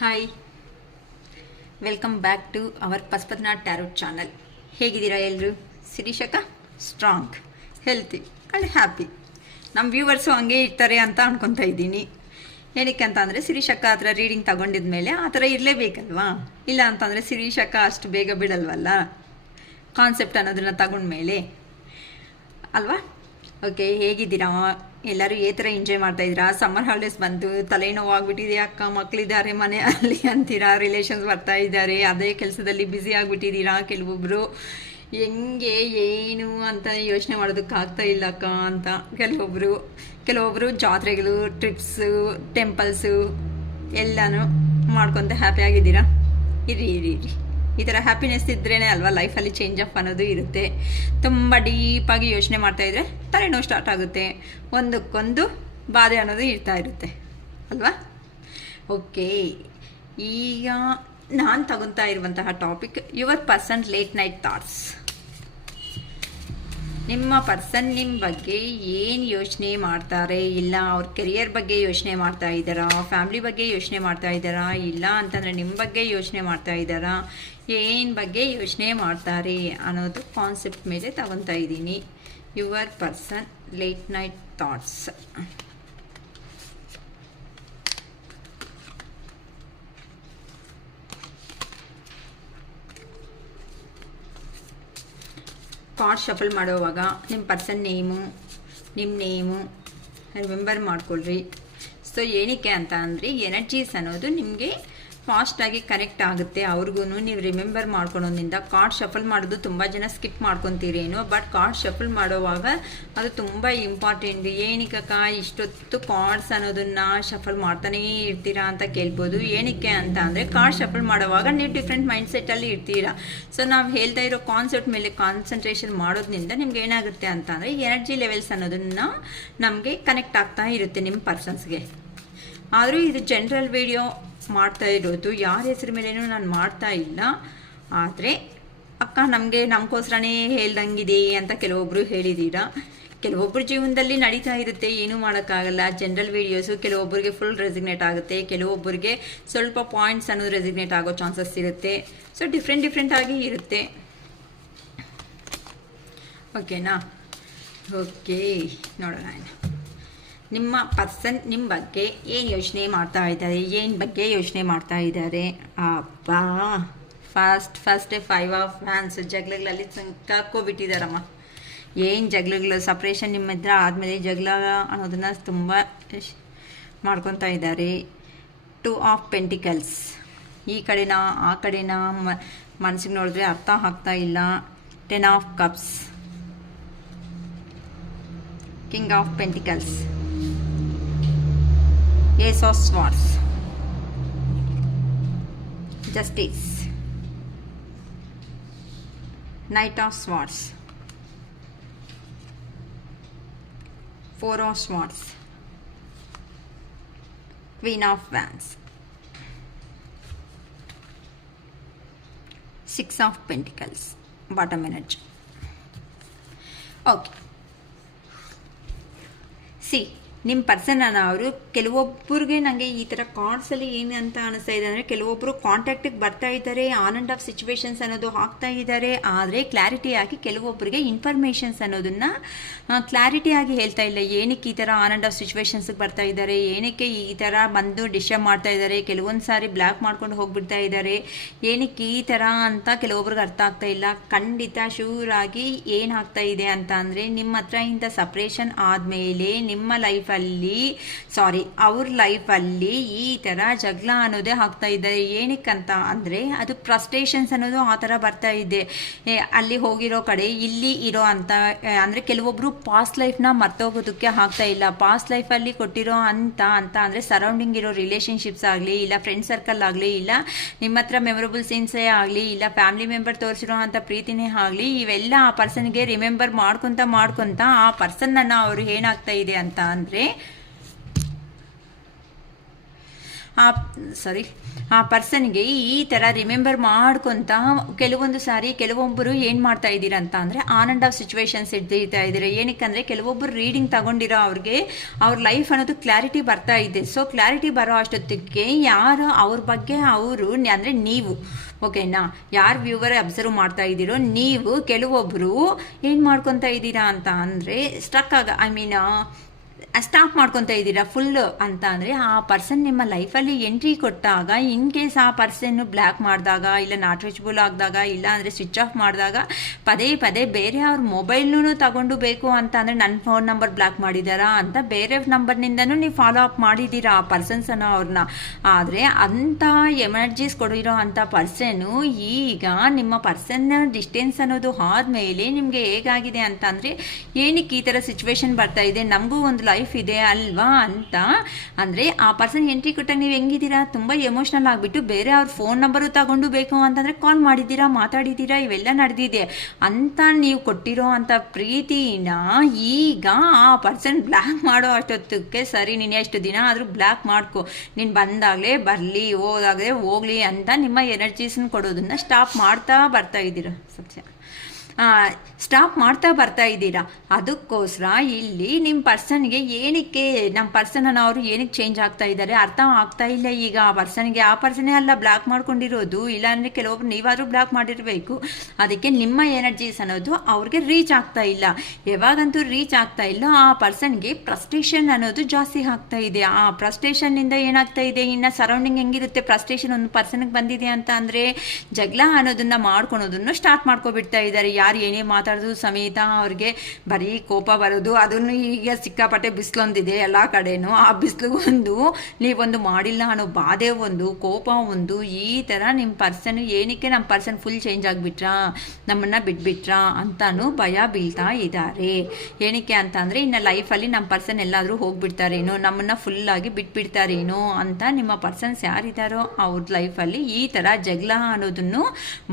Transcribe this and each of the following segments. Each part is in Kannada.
Hi, welcome back to our Pashupatinath tarot channel. ಹೇಗಿದ್ದೀರಾ ಎಲ್ಲರೂ? ಶಿರೀಷಕ ಸ್ಟ್ರಾಂಗ್, ಹೆಲ್ತಿ ಆ್ಯಂಡ್ ಹ್ಯಾಪಿ. ನಮ್ಮ ವ್ಯೂವರ್ಸು ಹಂಗೆ ಇರ್ತಾರೆ ಅಂತ ಅನ್ಕೊತಾ ಇದ್ದೀನಿ. ಏನಕ್ಕೆ ಅಂತ ಅಂದರೆ ಶಿರೀಷಕ್ಕ ಆ ಥರ ರೀಡಿಂಗ್ ತಗೊಂಡಿದ ಮೇಲೆ ಆ ಥರ ಇರಲೇಬೇಕಲ್ವಾ? ಇಲ್ಲ ಅಂತಂದರೆ ಶಿರೀಷಕ್ಕ ಅಷ್ಟು ಬೇಗ ಬಿಡಲ್ವಲ್ಲ ಕಾನ್ಸೆಪ್ಟ್ ಅನ್ನೋದನ್ನು ತಗೊಂಡ್ಮೇಲೆ ಅಲ್ವಾ? ಓಕೆ, ಹೇಗಿದ್ದೀರಾ ಎಲ್ಲರೂ? ಈ ಥರ ಎಂಜಾಯ್ ಮಾಡ್ತಾಯಿದ್ದೀರಾ? ಸಮ್ಮರ್ ಹಾಲಿಡೇಸ್ ಬಂತು, ತಲೆನೋವಾಗ್ಬಿಟ್ಟಿದೆ ಅಕ್ಕ, ಮಕ್ಕಳಿದ್ದಾರೆ ಮನೆಯಲ್ಲಿ ಅಂತೀರಾ, ರಿಲೇಷನ್ಸ್ ಬರ್ತಾ ಇದ್ದಾರೆ, ಅದೇ ಕೆಲಸದಲ್ಲಿ ಬ್ಯುಸಿ ಆಗಿಬಿಟ್ಟಿದ್ದೀರಾ. ಕೆಲವೊಬ್ಬರು ಹೆಂಗೆ ಏನು ಅಂತ ಯೋಚನೆ ಮಾಡೋದಕ್ಕಾಗ್ತಾ ಇಲ್ಲ ಅಕ್ಕ ಅಂತ, ಕೆಲವೊಬ್ಬರು ಜಾತ್ರೆಗಳು, ಟ್ರಿಪ್ಸು, ಟೆಂಪಲ್ಸು ಎಲ್ಲನೂ ಮಾಡ್ಕೊತ ಹ್ಯಾಪಿಯಾಗಿದ್ದೀರಾ. ಇರಿ ಈ ಥರ ಹ್ಯಾಪಿನೆಸ್ ಇದ್ರೇ ಅಲ್ವಾ ಲೈಫಲ್ಲಿ ಚೇಂಜ್ ಅಪ್ ಅನ್ನೋದು ಇರುತ್ತೆ. ತುಂಬ ಡೀಪಾಗಿ ಯೋಚನೆ ಮಾಡ್ತಾಯಿದ್ರೆ ತಲೆನೋವು ಸ್ಟಾರ್ಟ್ ಆಗುತ್ತೆ, ಒಂದಕ್ಕೊಂದು ಬಾಧೆ ಅನ್ನೋದು ಇರ್ತಾ ಇರುತ್ತೆ ಅಲ್ವಾ? ಓಕೆ, ಈಗ ನಾನು ತಗೊತಾ ಇರುವಂತಹ topic your person late night thoughts. ನಿಮ್ಮ ಪರ್ಸನ್ ನಿಮ್ಮ ಬಗ್ಗೆ ಏನು ಯೋಚನೆ ಮಾಡ್ತಾರೆ, ಇಲ್ಲ ಅವ್ರ ಕೆರಿಯರ್ ಬಗ್ಗೆ ಯೋಚನೆ ಮಾಡ್ತಾ ಇದ್ದಾರಾ, ಫ್ಯಾಮ್ಲಿ ಬಗ್ಗೆ ಯೋಚನೆ ಮಾಡ್ತಾ ಇದ್ದಾರಾ, ಇಲ್ಲ ಅಂತಂದರೆ ನಿಮ್ಮ ಬಗ್ಗೆ ಯೋಚನೆ ಮಾಡ್ತಾ ಇದ್ದಾರಾ, ಏನು ಬಗ್ಗೆ ಯೋಚನೆ ಮಾಡ್ತಾರೆ ಅನ್ನೋದು ಕಾನ್ಸೆಪ್ಟ್ ಮೇಲೆ ತಗೊತಾ ಇದ್ದೀನಿ. Your person late night thoughts. Card shuffle ಮಾಡೋವಾಗ ನಿಮ್ಮ ಪರ್ಸನ್ ನಿಮ್ಮ ನೇಮು ರಿಮೆಂಬರ್ ಮಾಡ್ಕೊಳ್ರಿ. ಸೊ ಏನಕ್ಕೆ ಅಂತ ಅಂದರೆ ಎನರ್ಜೀಸ್ ಅನ್ನೋದು ನಿಮಗೆ ಫಾಸ್ಟಾಗಿ ಕನೆಕ್ಟ್ ಆಗುತ್ತೆ ಅವ್ರಿಗೂ. ನೀವು ರಿಮೆಂಬರ್ ಮಾಡ್ಕೊಳೋದ್ರಿಂದ ಕಾರ್ಡ್ ಶಫಲ್ ಮಾಡೋದು ತುಂಬ ಜನ ಸ್ಕಿಪ್ ಮಾಡ್ಕೊತೀರೇನೋ, ಬಟ್ ಕಾರ್ಡ್ ಶಫಲ್ ಮಾಡೋವಾಗ ಅದು ತುಂಬ ಇಂಪಾರ್ಟೆಂಟ್. ಏನಕ್ಕಕ್ಕ ಇಷ್ಟೊತ್ತು ಕಾರ್ಡ್ಸ್ ಅನ್ನೋದನ್ನು ಶಫಲ್ ಮಾಡ್ತಾನೇ ಇರ್ತೀರಾ ಅಂತ ಕೇಳ್ಬೋದು. ಏನಕ್ಕೆ ಅಂತ ಅಂದರೆ ಕಾರ್ಡ್ ಶಫಲ್ ಮಾಡೋವಾಗ ನೀವು ಡಿಫ್ರೆಂಟ್ ಮೈಂಡ್ಸೆಟ್ಟಲ್ಲಿ ಇರ್ತೀರಾ. ಸೊ ನಾವು ಹೇಳ್ತಾ ಇರೋ ಕಾನ್ಸೆಪ್ಟ್ ಮೇಲೆ ಕಾನ್ಸಂಟ್ರೇಷನ್ ಮಾಡೋದ್ರಿಂದ ನಿಮ್ಗೆ ಏನಾಗುತ್ತೆ ಅಂತ ಅಂದರೆ ಎನರ್ಜಿ ಲೆವೆಲ್ಸ್ ಅನ್ನೋದನ್ನು ನಮಗೆ ಕನೆಕ್ಟ್ ಆಗ್ತಾ ಇರುತ್ತೆ ನಿಮ್ಮ ಪರ್ಸನ್ಸ್ಗೆ. ಆದರೂ ಇದು ಜನರಲ್ ವಿಡಿಯೋ ಮಾಡ್ತಾ ಇರೋದು, ಯಾರ ಹೆಸರು ಮೇಲೇನೂ ನಾನು ಮಾಡ್ತಾ ಇಲ್ಲ. ಆದರೆ ಅಕ್ಕ ನಮಗೋಸ್ಕರನೇ ಹೇಳ್ದಂಗಿದೆ ಅಂತ ಕೆಲವೊಬ್ಬರು ಹೇಳಿದ್ದೀರಾ. ಕೆಲವೊಬ್ಬರ ಜೀವನದಲ್ಲಿ ನಡೀತಾ ಇರುತ್ತೆ, ಏನೂ ಮಾಡೋಕ್ಕಾಗಲ್ಲ. ಜನರಲ್ ವೀಡಿಯೋಸು ಕೆಲವೊಬ್ಬರಿಗೆ ಫುಲ್ ರೆಸಿಗ್ನೇಟ್ ಆಗುತ್ತೆ, ಕೆಲವೊಬ್ಬರಿಗೆ ಸ್ವಲ್ಪ ಪಾಯಿಂಟ್ಸ್ ಅನ್ನೋದು ರೆಸಿಗ್ನೇಟ್ ಆಗೋ ಚಾನ್ಸಸ್ ಇರುತ್ತೆ. ಸೊ ಡಿಫ್ರೆಂಟ್ ಆಗಿ ಇರುತ್ತೆ. ಓಕೆನಾ? ಓಕೆ, ನೋಡೋಣ ನಿಮ್ಮ ಪರ್ಸನ್ ನಿಮ್ಮ ಬಗ್ಗೆ ಏನು ಯೋಚನೆ ಮಾಡ್ತಾ ಇದ್ದಾರೆ, ಏನು ಬಗ್ಗೆ ಯೋಚನೆ ಮಾಡ್ತಾ ಇದ್ದಾರೆ. ಅಪ್ಪಾ, ಫಸ್ಟೇ 5 ಆಫ್ ಹ್ಯಾಂಡ್ಸ್ ಜಗಳಗಳಲ್ಲಿ ಕರ್ಕೊಬಿಟ್ಟಿದ್ದಾರಮ್ಮ. ಏನು ಜಗಳಗಳು, ಸಪ್ರೇಷನ್ ನಿಮ್ಮ ಇದ್ರೆ ಆದಮೇಲೆ ಜಗಳ ಅನ್ನೋದನ್ನು ತುಂಬ ಮಾಡ್ಕೊತಾ ಇದ್ದಾರೆ. 2 ಆಫ್ ಪೆಂಟಿಕಲ್ಸ್, ಈ ಕಡೆನ ಆ ಕಡೆನ ಮನಸ್ಸಿಗೆ ನೋಡಿದ್ರೆ ಅರ್ಥ ಆಗ್ತಾ ಇಲ್ಲ. 10 of cups, king of pentacles, Ace of Swords, Justice, Knight of Swords, 4 of Swords, Queen of Wands, 6 of Pentacles, bottom energy. Okay, see, ನಿಮ್ಮ ಪರ್ಸನನ್ನು ಅವರು ಕೆಲವೊಬ್ಬರಿಗೆ ನನಗೆ ಈ ಥರ ಕಾರ್ಡ್ಸಲ್ಲಿ ಏನು ಅಂತ ಅನಿಸ್ತಾ ಇದೆ ಅಂದರೆ, ಕೆಲವೊಬ್ಬರು ಕಾಂಟ್ಯಾಕ್ಟಿಗೆ ಬರ್ತಾ ಇದ್ದಾರೆ, ಆನ್ ಆ್ಯಂಡ್ ಆಫ್ ಸಿಚುವೇಶನ್ಸ್ ಅನ್ನೋದು ಹಾಕ್ತಾ ಇದ್ದಾರೆ. ಆದರೆ ಕ್ಲಾರಿಟಿಯಾಗಿ ಕೆಲವೊಬ್ಬರಿಗೆ ಇನ್ಫಾರ್ಮೇಷನ್ಸ್ ಅನ್ನೋದನ್ನು ಕ್ಲಾರಿಟಿಯಾಗಿ ಹೇಳ್ತಾ ಇಲ್ಲ. ಏನಕ್ಕೆ ಈ ಥರ ಆನ್ ಆ್ಯಂಡ್ ಆಫ್ ಸಿಚುವೇಶನ್ಸ್ಗೆ ಬರ್ತಾ ಇದ್ದಾರೆ, ಏನಕ್ಕೆ ಈ ಥರ ಬಂದು ಡಿಸ್ಟರ್ಬ್ ಮಾಡ್ತಾ ಇದ್ದಾರೆ, ಕೆಲವೊಂದು ಸಾರಿ ಬ್ಲಾಕ್ ಮಾಡ್ಕೊಂಡು ಹೋಗ್ಬಿಡ್ತಾ ಇದ್ದಾರೆ, ಏನಕ್ಕೆ ಈ ಥರ ಅಂತ ಕೆಲವೊಬ್ರಿಗೆ ಅರ್ಥ ಆಗ್ತಾ ಇಲ್ಲ. ಖಂಡಿತ ಶೂರಾಗಿ ಏನು ಆಗ್ತಾ ಇದೆ ಅಂತ ಅಂದರೆ, ನಿಮ್ಮ ಹತ್ರ ಇಂಥ ಸಪ್ರೇಷನ್ ಆದಮೇಲೆ ನಿಮ್ಮ ಅವ್ರ ಲೈಫಲ್ಲಿ ಈ ಥರ ಜಗಳ ಅನ್ನೋದೇ ಆಗ್ತಾ ಇದೆ. ಏನಕ್ಕಂತ ಅಂದರೆ ಅದು ಫ್ರಸ್ಟ್ರೇಷನ್ಸ್ ಅನ್ನೋದು ಆ ಥರ ಬರ್ತಾ ಇದೆ. ಅಲ್ಲಿ ಹೋಗಿರೋ ಕಡೆ ಇಲ್ಲಿ ಇರೋ ಅಂತ ಅಂದರೆ ಕೆಲವೊಬ್ಬರು ಪಾಸ್ಟ್ ಲೈಫ್ನ ಮರ್ತೋಗೋದಕ್ಕೆ ಆಗ್ತಾ ಇಲ್ಲ. ಪಾಸ್ಟ್ ಲೈಫಲ್ಲಿ ಕೊಟ್ಟಿರೋ ಅಂತ ಅಂದರೆ ಸರೌಂಡಿಂಗ್ ಇರೋ ರಿಲೇಷನ್ಶಿಪ್ಸ್ ಆಗಲಿ, ಇಲ್ಲ ಫ್ರೆಂಡ್ ಸರ್ಕಲ್ ಆಗಲಿ, ಇಲ್ಲ ನಿಮ್ಮ ಹತ್ರ ಮೆಮೊರಬಲ್ ಸೀನ್ಸೇ ಆಗಲಿ, ಇಲ್ಲ ಫ್ಯಾಮಿಲಿ ಮೆಂಬರ್ ತೋರಿಸಿರೋ ಅಂಥ ಪ್ರೀತಿನೇ ಆಗಲಿ, ಇವೆಲ್ಲ ಆ ಪರ್ಸನ್ಗೆ ರಿಮೆಂಬರ್ ಮಾಡ್ಕೊತ ಆ ಪರ್ಸನ್ನನ್ನು ಅವರು ಏನಾಗ್ತಾ ಇದೆ ಅಂತ ಅಂದರೆ ಆ ಪರ್ಸನ್ಗೆ ಈ ಥರ ರಿಮೆಂಬರ್ ಮಾಡ್ಕೊತ ಕೆಲವೊಂದು ಸಾರಿ ಕೆಲವೊಬ್ಬರು ಏನು ಮಾಡ್ತಾ ಇದ್ದೀರಾ ಅಂತ ಅಂದರೆ ಆನ್ ಆ್ಯಂಡ್ ಆಫ್ ಸಿಚುವೇಶನ್ಸ್ ಇಡ್ತಾ ಇದ್ದೀರಾ. ಏನಕ್ಕೆ ಕೆಲವೊಬ್ಬರು ರೀಡಿಂಗ್ ತಗೊಂಡಿರೋ ಅವ್ರಿಗೆ ಅವ್ರ ಲೈಫ್ ಅನ್ನೋದು ಕ್ಲಾರಿಟಿ ಬರ್ತಾ ಇದೆ. ಸೊ ಕ್ಲಾರಿಟಿ ಬರೋ ಅಷ್ಟೊತ್ತಿಗೆ ಯಾರು ಅವ್ರ ಬಗ್ಗೆ ಅವರು ಅಂದರೆ ನೀವು ಓಕೆನಾ, ಯಾರು ವ್ಯೂವರ್ ಅಬ್ಸರ್ವ್ ಮಾಡ್ತಾ ಇದ್ದೀರೋ ನೀವು ಕೆಲವೊಬ್ಬರು ಏನು ಮಾಡ್ಕೊತಾ ಇದ್ದೀರಾ ಅಂತ ಅಂದರೆ ಸ್ಟಾಪ್ ಮಾಡ್ಕೊತಾ ಇದ್ದೀರಾ ಫುಲ್ಲು ಅಂತ ಅಂದರೆ ಆ ಪರ್ಸನ್ ನಿಮ್ಮ ಲೈಫಲ್ಲಿ ಎಂಟ್ರಿ ಕೊಟ್ಟಾಗ ಇನ್ ಕೇಸ್ ಆ ಪರ್ಸನ್ನು ಬ್ಲ್ಯಾಕ್ ಮಾಡಿದಾಗ ಇಲ್ಲ ನಾಟ್ ರೀಚಬಲ್ ಆಗಿದಾಗ ಇಲ್ಲ ಅಂದರೆ ಸ್ವಿಚ್ ಆಫ್ ಮಾಡಿದಾಗ ಪದೇ ಪದೇ ಬೇರೆ ಅವ್ರ ಮೊಬೈಲ್ನೂ ತಗೊಂಡು ಬೇಕು ಅಂತ ಅಂದರೆ ನನ್ನ ಫೋನ್ ನಂಬರ್ ಬ್ಲ್ಯಾಕ್ ಮಾಡಿದಾರಾ ಅಂತ ಬೇರೆ ನಂಬರ್ನಿಂದನೂ ನೀವು ಫಾಲೋ ಅಪ್ ಮಾಡಿದ್ದೀರಾ ಆ ಪರ್ಸನ್ಸನ್ನು ಅವ್ರನ್ನ. ಆದರೆ ಅಂಥ ಎನರ್ಜೀಸ್ ಕೊಡಿರೋ ಅಂಥ ಪರ್ಸನ್ನು ಈಗ ನಿಮ್ಮ ಪರ್ಸನ್ನ ಡಿಸ್ಟೆನ್ಸ್ ಅನ್ನೋದು ಆದಮೇಲೆ ನಿಮಗೆ ಹೇಗಾಗಿದೆ ಅಂತ ಅಂದರೆ ಏನಕ್ಕೆ ಈ ಥರ ಸಿಚುವೇಶನ್ ಬರ್ತಾ ಇದೆ, ನಮಗೂ ಒಂದು ಲೈಫ್ ಇದೆ ಅಲ್ವಾ ಅಂತ ಅಂದರೆ ಆ ಪರ್ಸನ್ ಎಂಟ್ರಿ ಕೊಟ್ಟಾಗ ನೀವು ಹೆಂಗಿದ್ದೀರಾ, ತುಂಬ ಎಮೋಷ್ನಲ್ ಆಗಿಬಿಟ್ಟು ಬೇರೆ ಅವ್ರ ಫೋನ್ ನಂಬರು ತಗೊಂಡು ಬೇಕು ಅಂತಂದರೆ ಕಾಲ್ ಮಾಡಿದ್ದೀರಾ, ಮಾತಾಡಿದ್ದೀರಾ, ಇವೆಲ್ಲ ನಡೆದಿದೆ ಅಂತ ನೀವು ಕೊಟ್ಟಿರೋ ಅಂಥ ಪ್ರೀತಿನ ಈಗ ಆ ಪರ್ಸನ್ ಬ್ಲ್ಯಾಕ್ ಮಾಡೋ ಅಷ್ಟೊತ್ತಕ್ಕೆ ಸರಿ ನೀನು ಎಷ್ಟು ದಿನ ಆದರೂ ಬ್ಲ್ಯಾಕ್ ಮಾಡ್ಕೊ, ನೀನು ಬಂದಾಗಲೇ ಬರಲಿ ಹೋದಾಗಲೇ ಹೋಗಲಿ ಅಂತ ನಿಮ್ಮ ಎನರ್ಜೀಸನ್ನು ಕೊಡೋದನ್ನು ಸ್ಟಾಪ್ ಮಾಡ್ತಾ ಬರ್ತಾ ಇದ್ದೀರಾ. ಸ್ಟಾಪ್ ಮಾಡ್ತಾ ಬರ್ತಾ ಇದ್ದೀರಾ. ಅದಕ್ಕೋಸ್ಕರ ಇಲ್ಲಿ ನಿಮ್ಮ ಪರ್ಸನ್ಗೆ ಏನಕ್ಕೆ ನಮ್ಮ ಪರ್ಸನನ್ನು ಅವರು ಏನಕ್ಕೆ ಚೇಂಜ್ ಆಗ್ತಾ ಇದ್ದಾರೆ ಅರ್ಥ ಆಗ್ತಾ ಇಲ್ಲ. ಈಗ ಆ ಪರ್ಸನ್ನೇ ಅಲ್ಲ ಬ್ಲ್ಯಾಕ್ ಮಾಡ್ಕೊಂಡಿರೋದು, ಇಲ್ಲಾಂದರೆ ಕೆಲವೊಬ್ರು ನೀವಾದರೂ ಬ್ಲ್ಯಾಕ್ ಮಾಡಿರಬೇಕು. ಅದಕ್ಕೆ ನಿಮ್ಮ ಎನರ್ಜೀಸ್ ಅನ್ನೋದು ಅವ್ರಿಗೆ ರೀಚ್ ಆಗ್ತಾ ಇಲ್ಲ. ಯಾವಾಗಂತೂ ರೀಚ್ ಆಗ್ತಾ ಇಲ್ಲ ಆ ಪರ್ಸನ್ಗೆ ಫ್ರಸ್ಟ್ರೇಷನ್ ಅನ್ನೋದು ಜಾಸ್ತಿ ಆಗ್ತಾ ಇದೆ. ಆ ಫ್ರಸ್ಟ್ರೇಷನ್ನಿಂದ ಏನಾಗ್ತಾ ಇದೆ, ಇನ್ನು ಸರೌಂಡಿಂಗ್ ಹೆಂಗಿರುತ್ತೆ, ಫ್ರಸ್ಟ್ರೇಷನ್ ಒಂದು ಪರ್ಸನ್ಗೆ ಬಂದಿದೆ ಅಂತ ಅಂದರೆ ಜಗಳ ಅನ್ನೋದನ್ನು ಮಾಡ್ಕೊಳೋದನ್ನು ಸ್ಟಾರ್ಟ್ ಮಾಡ್ಕೊಬಿಡ್ತಾ ಇದ್ದಾರೆ. ಯಾರು ಏನೇ ಮಾತಾಡೋದು ಸಮೇತ ಅವ್ರಿಗೆ ಬರೀ ಕೋಪ ಬರೋದು. ಅದನ್ನು ಈಗ ಸಿಕ್ಕಾಪಟ್ಟೆ ಬಿಸಿಲೊಂದಿದೆ ಎಲ್ಲ ಕಡೆನೂ. ಆ ಬಿಸಿಲು ಒಂದು ನೀವೊಂದು ಮಾಡಿಲ್ಲ ಅನ್ನೋ ಬಾಧೆ ಒಂದು, ಕೋಪ ಒಂದು, ಈ ಥರ ನಿಮ್ಮ ಪರ್ಸನ್ ಏನಕ್ಕೆ ನಮ್ಮ ಪರ್ಸನ್ ಫುಲ್ ಚೇಂಜ್ ಆಗಿಬಿಟ್ರಾ, ನಮ್ಮನ್ನು ಬಿಟ್ಬಿಟ್ರಾ ಅಂತಾನು ಭಯ ಬೀಳ್ತಾ ಇದ್ದಾರೆ. ಏನಕ್ಕೆ ಅಂತ ಅಂದರೆ ಇನ್ನು ಲೈಫಲ್ಲಿ ನಮ್ಮ ಪರ್ಸನ್ ಎಲ್ಲಾದರೂ ಹೋಗ್ಬಿಡ್ತಾರೇನೋ, ನಮ್ಮನ್ನು ಫುಲ್ಲಾಗಿ ಬಿಟ್ಬಿಡ್ತಾರೇನೋ ಅಂತ ನಿಮ್ಮ ಪರ್ಸನ್ಸ್ ಯಾರಿದ್ದಾರೋ ಅವ್ರ ಲೈಫಲ್ಲಿ ಈ ಥರ ಜಗಳ ಅನ್ನೋದನ್ನು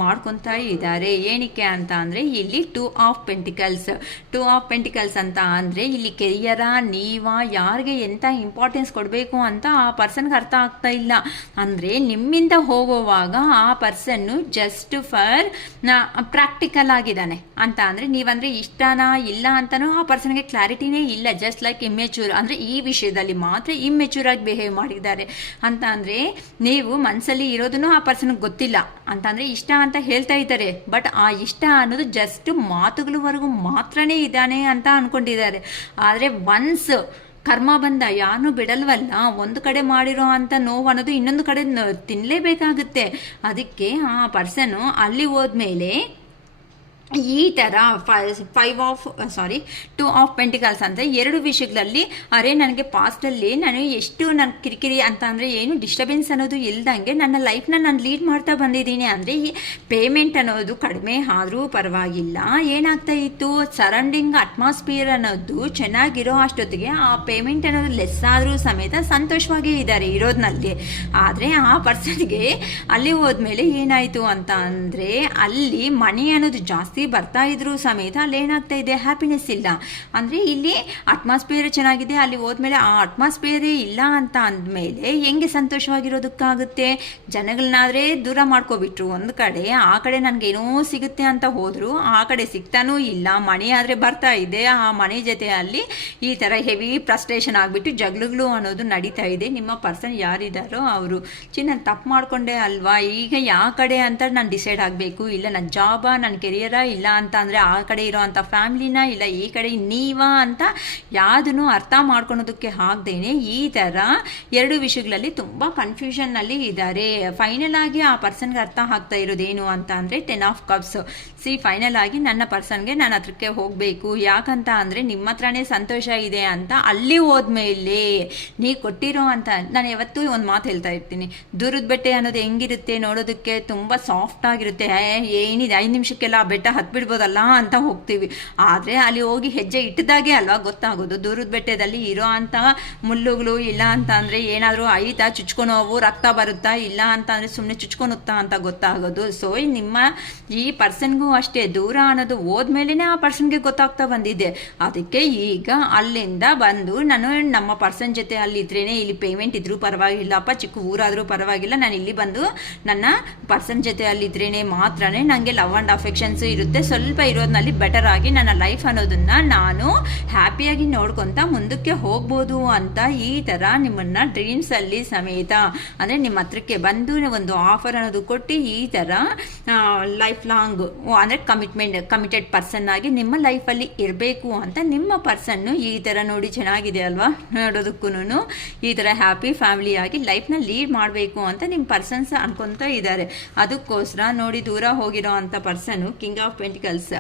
ಮಾಡ್ಕೊತಾ ಇದ್ದಾರೆ. ಏನಕ್ಕೆ ಅಂತ ಅಂದರೆ ಇಲ್ಲಿ ಟೂ ಆಫ್ ಪೆಂಟಿಕಲ್ಸ್ ಅಂತ ಅಂದರೆ ಇಲ್ಲಿ ಕೆರಿಯರ ನೀವ ಯಾರಿಗೆ ಎಂಥ ಇಂಪಾರ್ಟೆನ್ಸ್ ಕೊಡಬೇಕು ಅಂತ ಆ ಪರ್ಸನ್ಗೆ ಅರ್ಥ ಆಗ್ತಾ ಇಲ್ಲ. ಅಂದರೆ ನಿಮ್ಮಿಂದ ಹೋಗುವಾಗ ಆ ಪರ್ಸನ್ನು ಜಸ್ಟ್ ಫಾರ್ ಪ್ರಾಕ್ಟಿಕಲ್ ಆಗಿದ್ದಾನೆ ಅಂತ ಅಂದರೆ ನೀವಂದರೆ ಇಷ್ಟನಾ ಇಲ್ಲ ಅಂತಲೂ ಆ ಪರ್ಸನ್ಗೆ ಕ್ಲಾರಿಟಿನೇ ಇಲ್ಲ. ಜಸ್ಟ್ ಲೈಕ್ ಇಮ್ಮೆಚ್ಯೂರ್ ಅಂದರೆ ಈ ವಿಷಯದಲ್ಲಿ ಮಾತ್ರ ಇಮ್ಮೆಚ್ಯೂರ್ ಆಗಿ ಬಿಹೇವ್ ಮಾಡಿದ್ದಾರೆ ಅಂತ ಅಂದರೆ ನೀವು ಮನಸ್ಸಲ್ಲಿ ಇರೋದನ್ನು ಆ ಪರ್ಸನ್ಗೆ ಗೊತ್ತಿಲ್ಲ ಅಂತ ಅಂದರೆ ಇಷ್ಟ ಅಂತ ಹೇಳ್ತಾ ಇದ್ದಾರೆ. ಬಟ್ ಆ ಇಷ್ಟ ಅನ್ನೋದು ಜಸ್ಟ್ ಮಾತುಗಳವರೆಗೂ ಮಾತ್ರನೇ ಇದ್ದಾನೆ ಅಂತ ಅಂದ್ಕೊಂಡಿದ್ದಾರೆ. ಆದರೆ ಒನ್ಸ್ ಕರ್ಮ ಬಂದ ಯಾರನ್ನೂ ಬಿಡಲ್ವಲ್ಲ, ಒಂದು ಕಡೆ ಮಾಡಿರೋ ಅಂಥ ನೋವು ಅನ್ನೋದು ಇನ್ನೊಂದು ಕಡೆ ತಿನ್ನಲೇಬೇಕಾಗುತ್ತೆ. ಅದಕ್ಕೆ ಆ ಪರ್ಸನ್ನು ಅಲ್ಲಿ ಹೋದ್ಮೇಲೆ ಈ ಥರ ಟೂ ಆಫ್ ಪೆಂಟಿಕಲ್ಸ್ ಅಂದರೆ ಎರಡು ವಿಷಯಗಳಲ್ಲಿ ಅರೆ ನನಗೆ ಪಾಸ್ಟಲ್ಲಿ ನಾನು ಎಷ್ಟು ನನ್ನ ಕಿರಿಕಿರಿ ಅಂತ ಅಂದರೆ ಏನು ಡಿಸ್ಟರ್ಬೆನ್ಸ್ ಅನ್ನೋದು ಇಲ್ದಂಗೆ ನನ್ನ ಲೈಫ್ನ ನಾನು ಲೀಡ್ ಮಾಡ್ತಾ ಬಂದಿದ್ದೀನಿ. ಅಂದರೆ ಈ ಪೇಮೆಂಟ್ ಅನ್ನೋದು ಕಡಿಮೆ ಆದರೂ ಪರವಾಗಿಲ್ಲ, ಏನಾಗ್ತಾ ಇತ್ತು ಸರೌಂಡಿಂಗ್ ಅಟ್ಮಾಸ್ಫಿಯರ್ ಅನ್ನೋದು ಚೆನ್ನಾಗಿರೋ ಅಷ್ಟೊತ್ತಿಗೆ ಆ ಪೇಮೆಂಟ್ ಅನ್ನೋದು ಲೆಸ್ ಆದರೂ ಸಮೇತ ಸಂತೋಷವಾಗೇ ಇದ್ದಾರೆ ಇರೋದ್ನಲ್ಲಿ. ಆದರೆ ಆ ಪರ್ಸನ್ಗೆ ಅಲ್ಲಿ ಹೋದ್ಮೇಲೆ ಏನಾಯಿತು ಅಂತ ಅಂದರೆ ಅಲ್ಲಿ ಮನಿ ಅನ್ನೋದು ಜಾಸ್ತಿ ಬರ್ತಾ ಇದ್ರು ಸಮೇತ ಅಲ್ಲಿ ಏನಾಗ್ತಾ ಇದೆ ಹ್ಯಾಪಿನೆಸ್ ಇಲ್ಲ. ಅಂದರೆ ಇಲ್ಲಿ ಅಟ್ಮಾಸ್ಫಿಯರ್ ಚೆನ್ನಾಗಿದೆ, ಅಲ್ಲಿ ಹೋದ್ಮೇಲೆ ಆ ಅಟ್ಮಾಸ್ಫಿಯರೇ ಇಲ್ಲ ಅಂತ ಅಂದಮೇಲೆ ಹೆಂಗೆ ಸಂತೋಷವಾಗಿರೋದಕ್ಕಾಗುತ್ತೆ. ಜನಗಳನ್ನಾದರೆ ದೂರ ಮಾಡ್ಕೊಬಿಟ್ರು ಒಂದು ಕಡೆ, ಆ ಕಡೆ ನನಗೇನೋ ಸಿಗುತ್ತೆ ಅಂತ ಹೋದ್ರು, ಆ ಕಡೆ ಸಿಗ್ತಾನೂ ಇಲ್ಲ. ಮನೆ ಆದರೆ ಬರ್ತಾ ಇದೆ, ಆ ಮನೆ ಜೊತೆ ಅಲ್ಲಿ ಈ ಥರ ಹೆವಿ ಫ್ರಸ್ಟ್ರೇಷನ್ ಆಗಿಬಿಟ್ಟು ಜಗಳಗಳು ಅನ್ನೋದು ನಡೀತಾ ಇದೆ. ನಿಮ್ಮ ಪರ್ಸನ್ ಯಾರಿದ್ದಾರೋ ಅವರು ನಾನು ತಪ್ಪು ಮಾಡಿಕೊಂಡೆ ಅಲ್ವಾ, ಈಗ ಯಾವ ಕಡೆ ಅಂತ ನಾನು ಡಿಸೈಡ್ ಆಗಬೇಕು, ಇಲ್ಲ ನನ್ನ ಜಾಬಾ ನನ್ನ ಕೆರಿಯರ ಇಲ್ಲ ಅಂತ ಅಂದರೆ ಆ ಕಡೆ ಇರೋ ಅಂಥ ಫ್ಯಾಮಿಲಿನ ಇಲ್ಲ ಈ ಕಡೆ ನೀವ ಅಂತ ಯಾವುದನ್ನು ಅರ್ಥ ಮಾಡ್ಕೊಳೋದಕ್ಕೆ ಆಗದೇನೆ ಈ ಥರ ಎರಡು ವಿಷಯಗಳಲ್ಲಿ ತುಂಬ ಕನ್ಫ್ಯೂಷನ್ನಲ್ಲಿ ಇದ್ದಾರೆ. ಫೈನಲ್ ಆಗಿ ಆ ಪರ್ಸನ್ಗೆ ಅರ್ಥ ಆಗ್ತಾ ಇರೋದೇನು ಅಂತ ಅಂದರೆ 10 ಆಫ್ ಕಪ್ಸ್. ಫೈನಲ್ ಆಗಿ ನನ್ನ ಪರ್ಸನ್ಗೆ ನಾನು ಹತ್ರಕ್ಕೆ ಹೋಗಬೇಕು, ಯಾಕಂತ ಅಂದರೆ ನಿಮ್ಮ ಹತ್ರನೇ ಸಂತೋಷ ಇದೆ ಅಂತ ಅಲ್ಲಿ ಹೋದ್ಮೇಲೆ ನೀವು ಕೊಟ್ಟಿರೋ ಅಂತ ನಾನು ಯಾವತ್ತೂ ಒಂದು ಮಾತು ಹೇಳ್ತಾ ಇರ್ತೀನಿ, ದೂರದ ಬೆಟ್ಟ ಅನ್ನೋದು ಹೆಂಗಿರುತ್ತೆ ನೋಡೋದಕ್ಕೆ ತುಂಬ ಸಾಫ್ಟ್ ಆಗಿರುತ್ತೆ. ಏನಿದೆ 5 ನಿಮಿಷಕ್ಕೆಲ್ಲ ಆ ಬೆಟ್ಟ ಹತ್ಬಿಡ್ಬೋದಲ್ಲ ಅಂತ ಹೋಗ್ತೀವಿ. ಆದರೆ ಅಲ್ಲಿ ಹೋಗಿ ಹೆಜ್ಜೆ ಇಟ್ಟಿದಾಗೆ ಅಲ್ವಾ ಗೊತ್ತಾಗೋದು ದೂರದ ಬೆಟ್ಟದಲ್ಲಿ ಇರೋ ಅಂಥ ಮುಳ್ಳುಗಳು, ಇಲ್ಲ ಅಂತ ಅಂದರೆ ಏನಾದರೂ ಐತಾ ಚುಚ್ಕೊಂಡು ಹೋವು, ರಕ್ತ ಬರುತ್ತಾ, ಇಲ್ಲ ಅಂತ ಅಂದರೆ ಸುಮ್ಮನೆ ಚುಚ್ಕೊನುತ್ತಾ ಅಂತ ಗೊತ್ತಾಗೋದು. ಸೊ ನಿಮ್ಮ ಈ ಪರ್ಸನ್ಗೂ ಅಷ್ಟೇ, ದೂರ ಅನ್ನೋದು ಹೋದ್ಮೇಲೆ ಆ ಪರ್ಸನ್ಗೆ ಗೊತ್ತಾಗ್ತಾ ಬಂದಿದೆ. ಅದಕ್ಕೆ ಈಗ ಅಲ್ಲಿಂದ ಬಂದು ನಾನು ನಮ್ಮ ಪರ್ಸನ್ ಜೊತೆ ಅಲ್ಲಿದ್ರೇನೆ, ಇಲ್ಲಿ ಪೇಮೆಂಟ್ ಇದ್ರೂ ಪರವಾಗಿಲ್ಲಪ್ಪ, ಚಿಕ್ಕ ಊರಾದರೂ ಪರವಾಗಿಲ್ಲ, ನಾನು ಇಲ್ಲಿ ಬಂದು ನನ್ನ ಪರ್ಸನ್ ಜೊತೆ ಅಲ್ಲಿದ್ರೇನೆ ಮಾತ್ರನೇ ನನಗೆ ಲವ್ ಆ್ಯಂಡ್ ಅಫೆಕ್ಷನ್ಸು ಇರುತ್ತೆ. ಸ್ವಲ್ಪ ಇರೋದ್ರಲ್ಲಿ ಬೆಟರ್ ಆಗಿ ನನ್ನ ಲೈಫ್ ಅನ್ನೋದನ್ನು ನಾನು ಹ್ಯಾಪಿಯಾಗಿ ನೋಡ್ಕೊತ ಮುಂದಕ್ಕೆ ಹೋಗ್ಬೋದು ಅಂತ ಈ ಥರ ನಿಮ್ಮನ್ನು ಡ್ರೀಮ್ಸಲ್ಲಿ ಸಮೇತ ಅಂದರೆ ನಿಮ್ಮ ಹತ್ರಕ್ಕೆ ಬಂದು ಒಂದು ಆಫರ್ ಅನ್ನೋದು ಕೊಟ್ಟು ಈ ಥರ ಲೈಫ್ ಲಾಂಗ್ ಅಂದರೆ ಕಮಿಟೆಡ್ ಪರ್ಸನ್ ಆಗಿ ನಿಮ್ಮ ಲೈಫಲ್ಲಿ ಇರಬೇಕು ಅಂತ ನಿಮ್ಮ ಪರ್ಸನ್ನು ಈ ಥರ ನೋಡಿ ಚೆನ್ನಾಗಿದೆ ಅಲ್ವಾ ನೋಡೋದಕ್ಕೂ, ಈ ಥರ ಹ್ಯಾಪಿ ಫ್ಯಾಮಿಲಿಯಾಗಿ ಲೈಫ್ನ ಲೀಡ್ ಮಾಡಬೇಕು ಅಂತ ನಿಮ್ಮ ಪರ್ಸನ್ಸ್ ಅನ್ಕೊತಾ ಇದ್ದಾರೆ. ಅದಕ್ಕೋಸ್ಕರ ನೋಡಿ ದೂರ ಹೋಗಿರೋ ಅಂಥ ಪರ್ಸನ್ನು ಕಿಂಗ್ ಆಫ್ ಪೆಂಟಿಕಲ್ಸ್.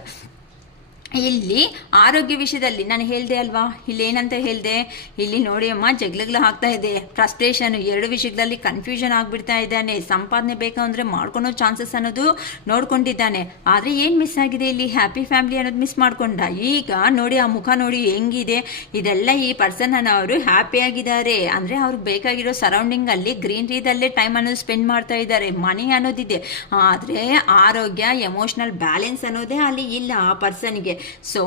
ಇಲ್ಲಿ ಆರೋಗ್ಯ ವಿಷಯದಲ್ಲಿ ನಾನು ಹೇಳಿದೆ ಅಲ್ವಾ, ಇಲ್ಲಿ ಏನಂತ ಹೇಳಿದೆ, ಇಲ್ಲಿ ನೋಡಿ ಅಮ್ಮ ಜಗ್ಲಗ್ಲು ಆಗ್ತಾ ಇದೆ, ಫ್ರಸ್ಟ್ರೇಷನ್, ಎರಡು ವಿಷಯಗಳಲ್ಲಿ ಕನ್ಫ್ಯೂಷನ್ ಆಗಿಬಿಡ್ತಾ ಇದ್ದಾನೆ. ಸಂಪಾದನೆ ಬೇಕಂದ್ರೆ ಮಾಡ್ಕೊಳೋ ಚಾನ್ಸಸ್ ಅನ್ನೋದು ನೋಡ್ಕೊಂಡಿದ್ದಾನೆ. ಆದರೆ ಏನು ಮಿಸ್ ಆಗಿದೆ ಇಲ್ಲಿ, ಹ್ಯಾಪಿ ಫ್ಯಾಮಿಲಿ ಅನ್ನೋದು ಮಿಸ್ ಮಾಡ್ಕೊಂಡ. ಈಗ ನೋಡಿ ಆ ಮುಖ ನೋಡಿ ಹೆಂಗಿದೆ, ಇದೆಲ್ಲ ಈ ಪರ್ಸನ್ ಅವರು ಹ್ಯಾಪಿಯಾಗಿದ್ದಾರೆ ಅಂದರೆ ಅವ್ರಿಗೆ ಬೇಕಾಗಿರೋ ಸರೌಂಡಿಂಗಲ್ಲಿ ಗ್ರೀನ್ರಿದಲ್ಲೇ ಟೈಮ್ ಅನ್ನೋದು ಸ್ಪೆಂಡ್ ಮಾಡ್ತಾ ಇದ್ದಾರೆ, ಮನಿ ಅನ್ನೋದಿದೆ. ಆದರೆ ಆರೋಗ್ಯ, ಎಮೋಷ್ನಲ್ ಬ್ಯಾಲೆನ್ಸ್ ಅನ್ನೋದೇ ಅಲ್ಲಿ ಇಲ್ಲ ಆ ಪರ್ಸನ್ಗೆ. ಸೊ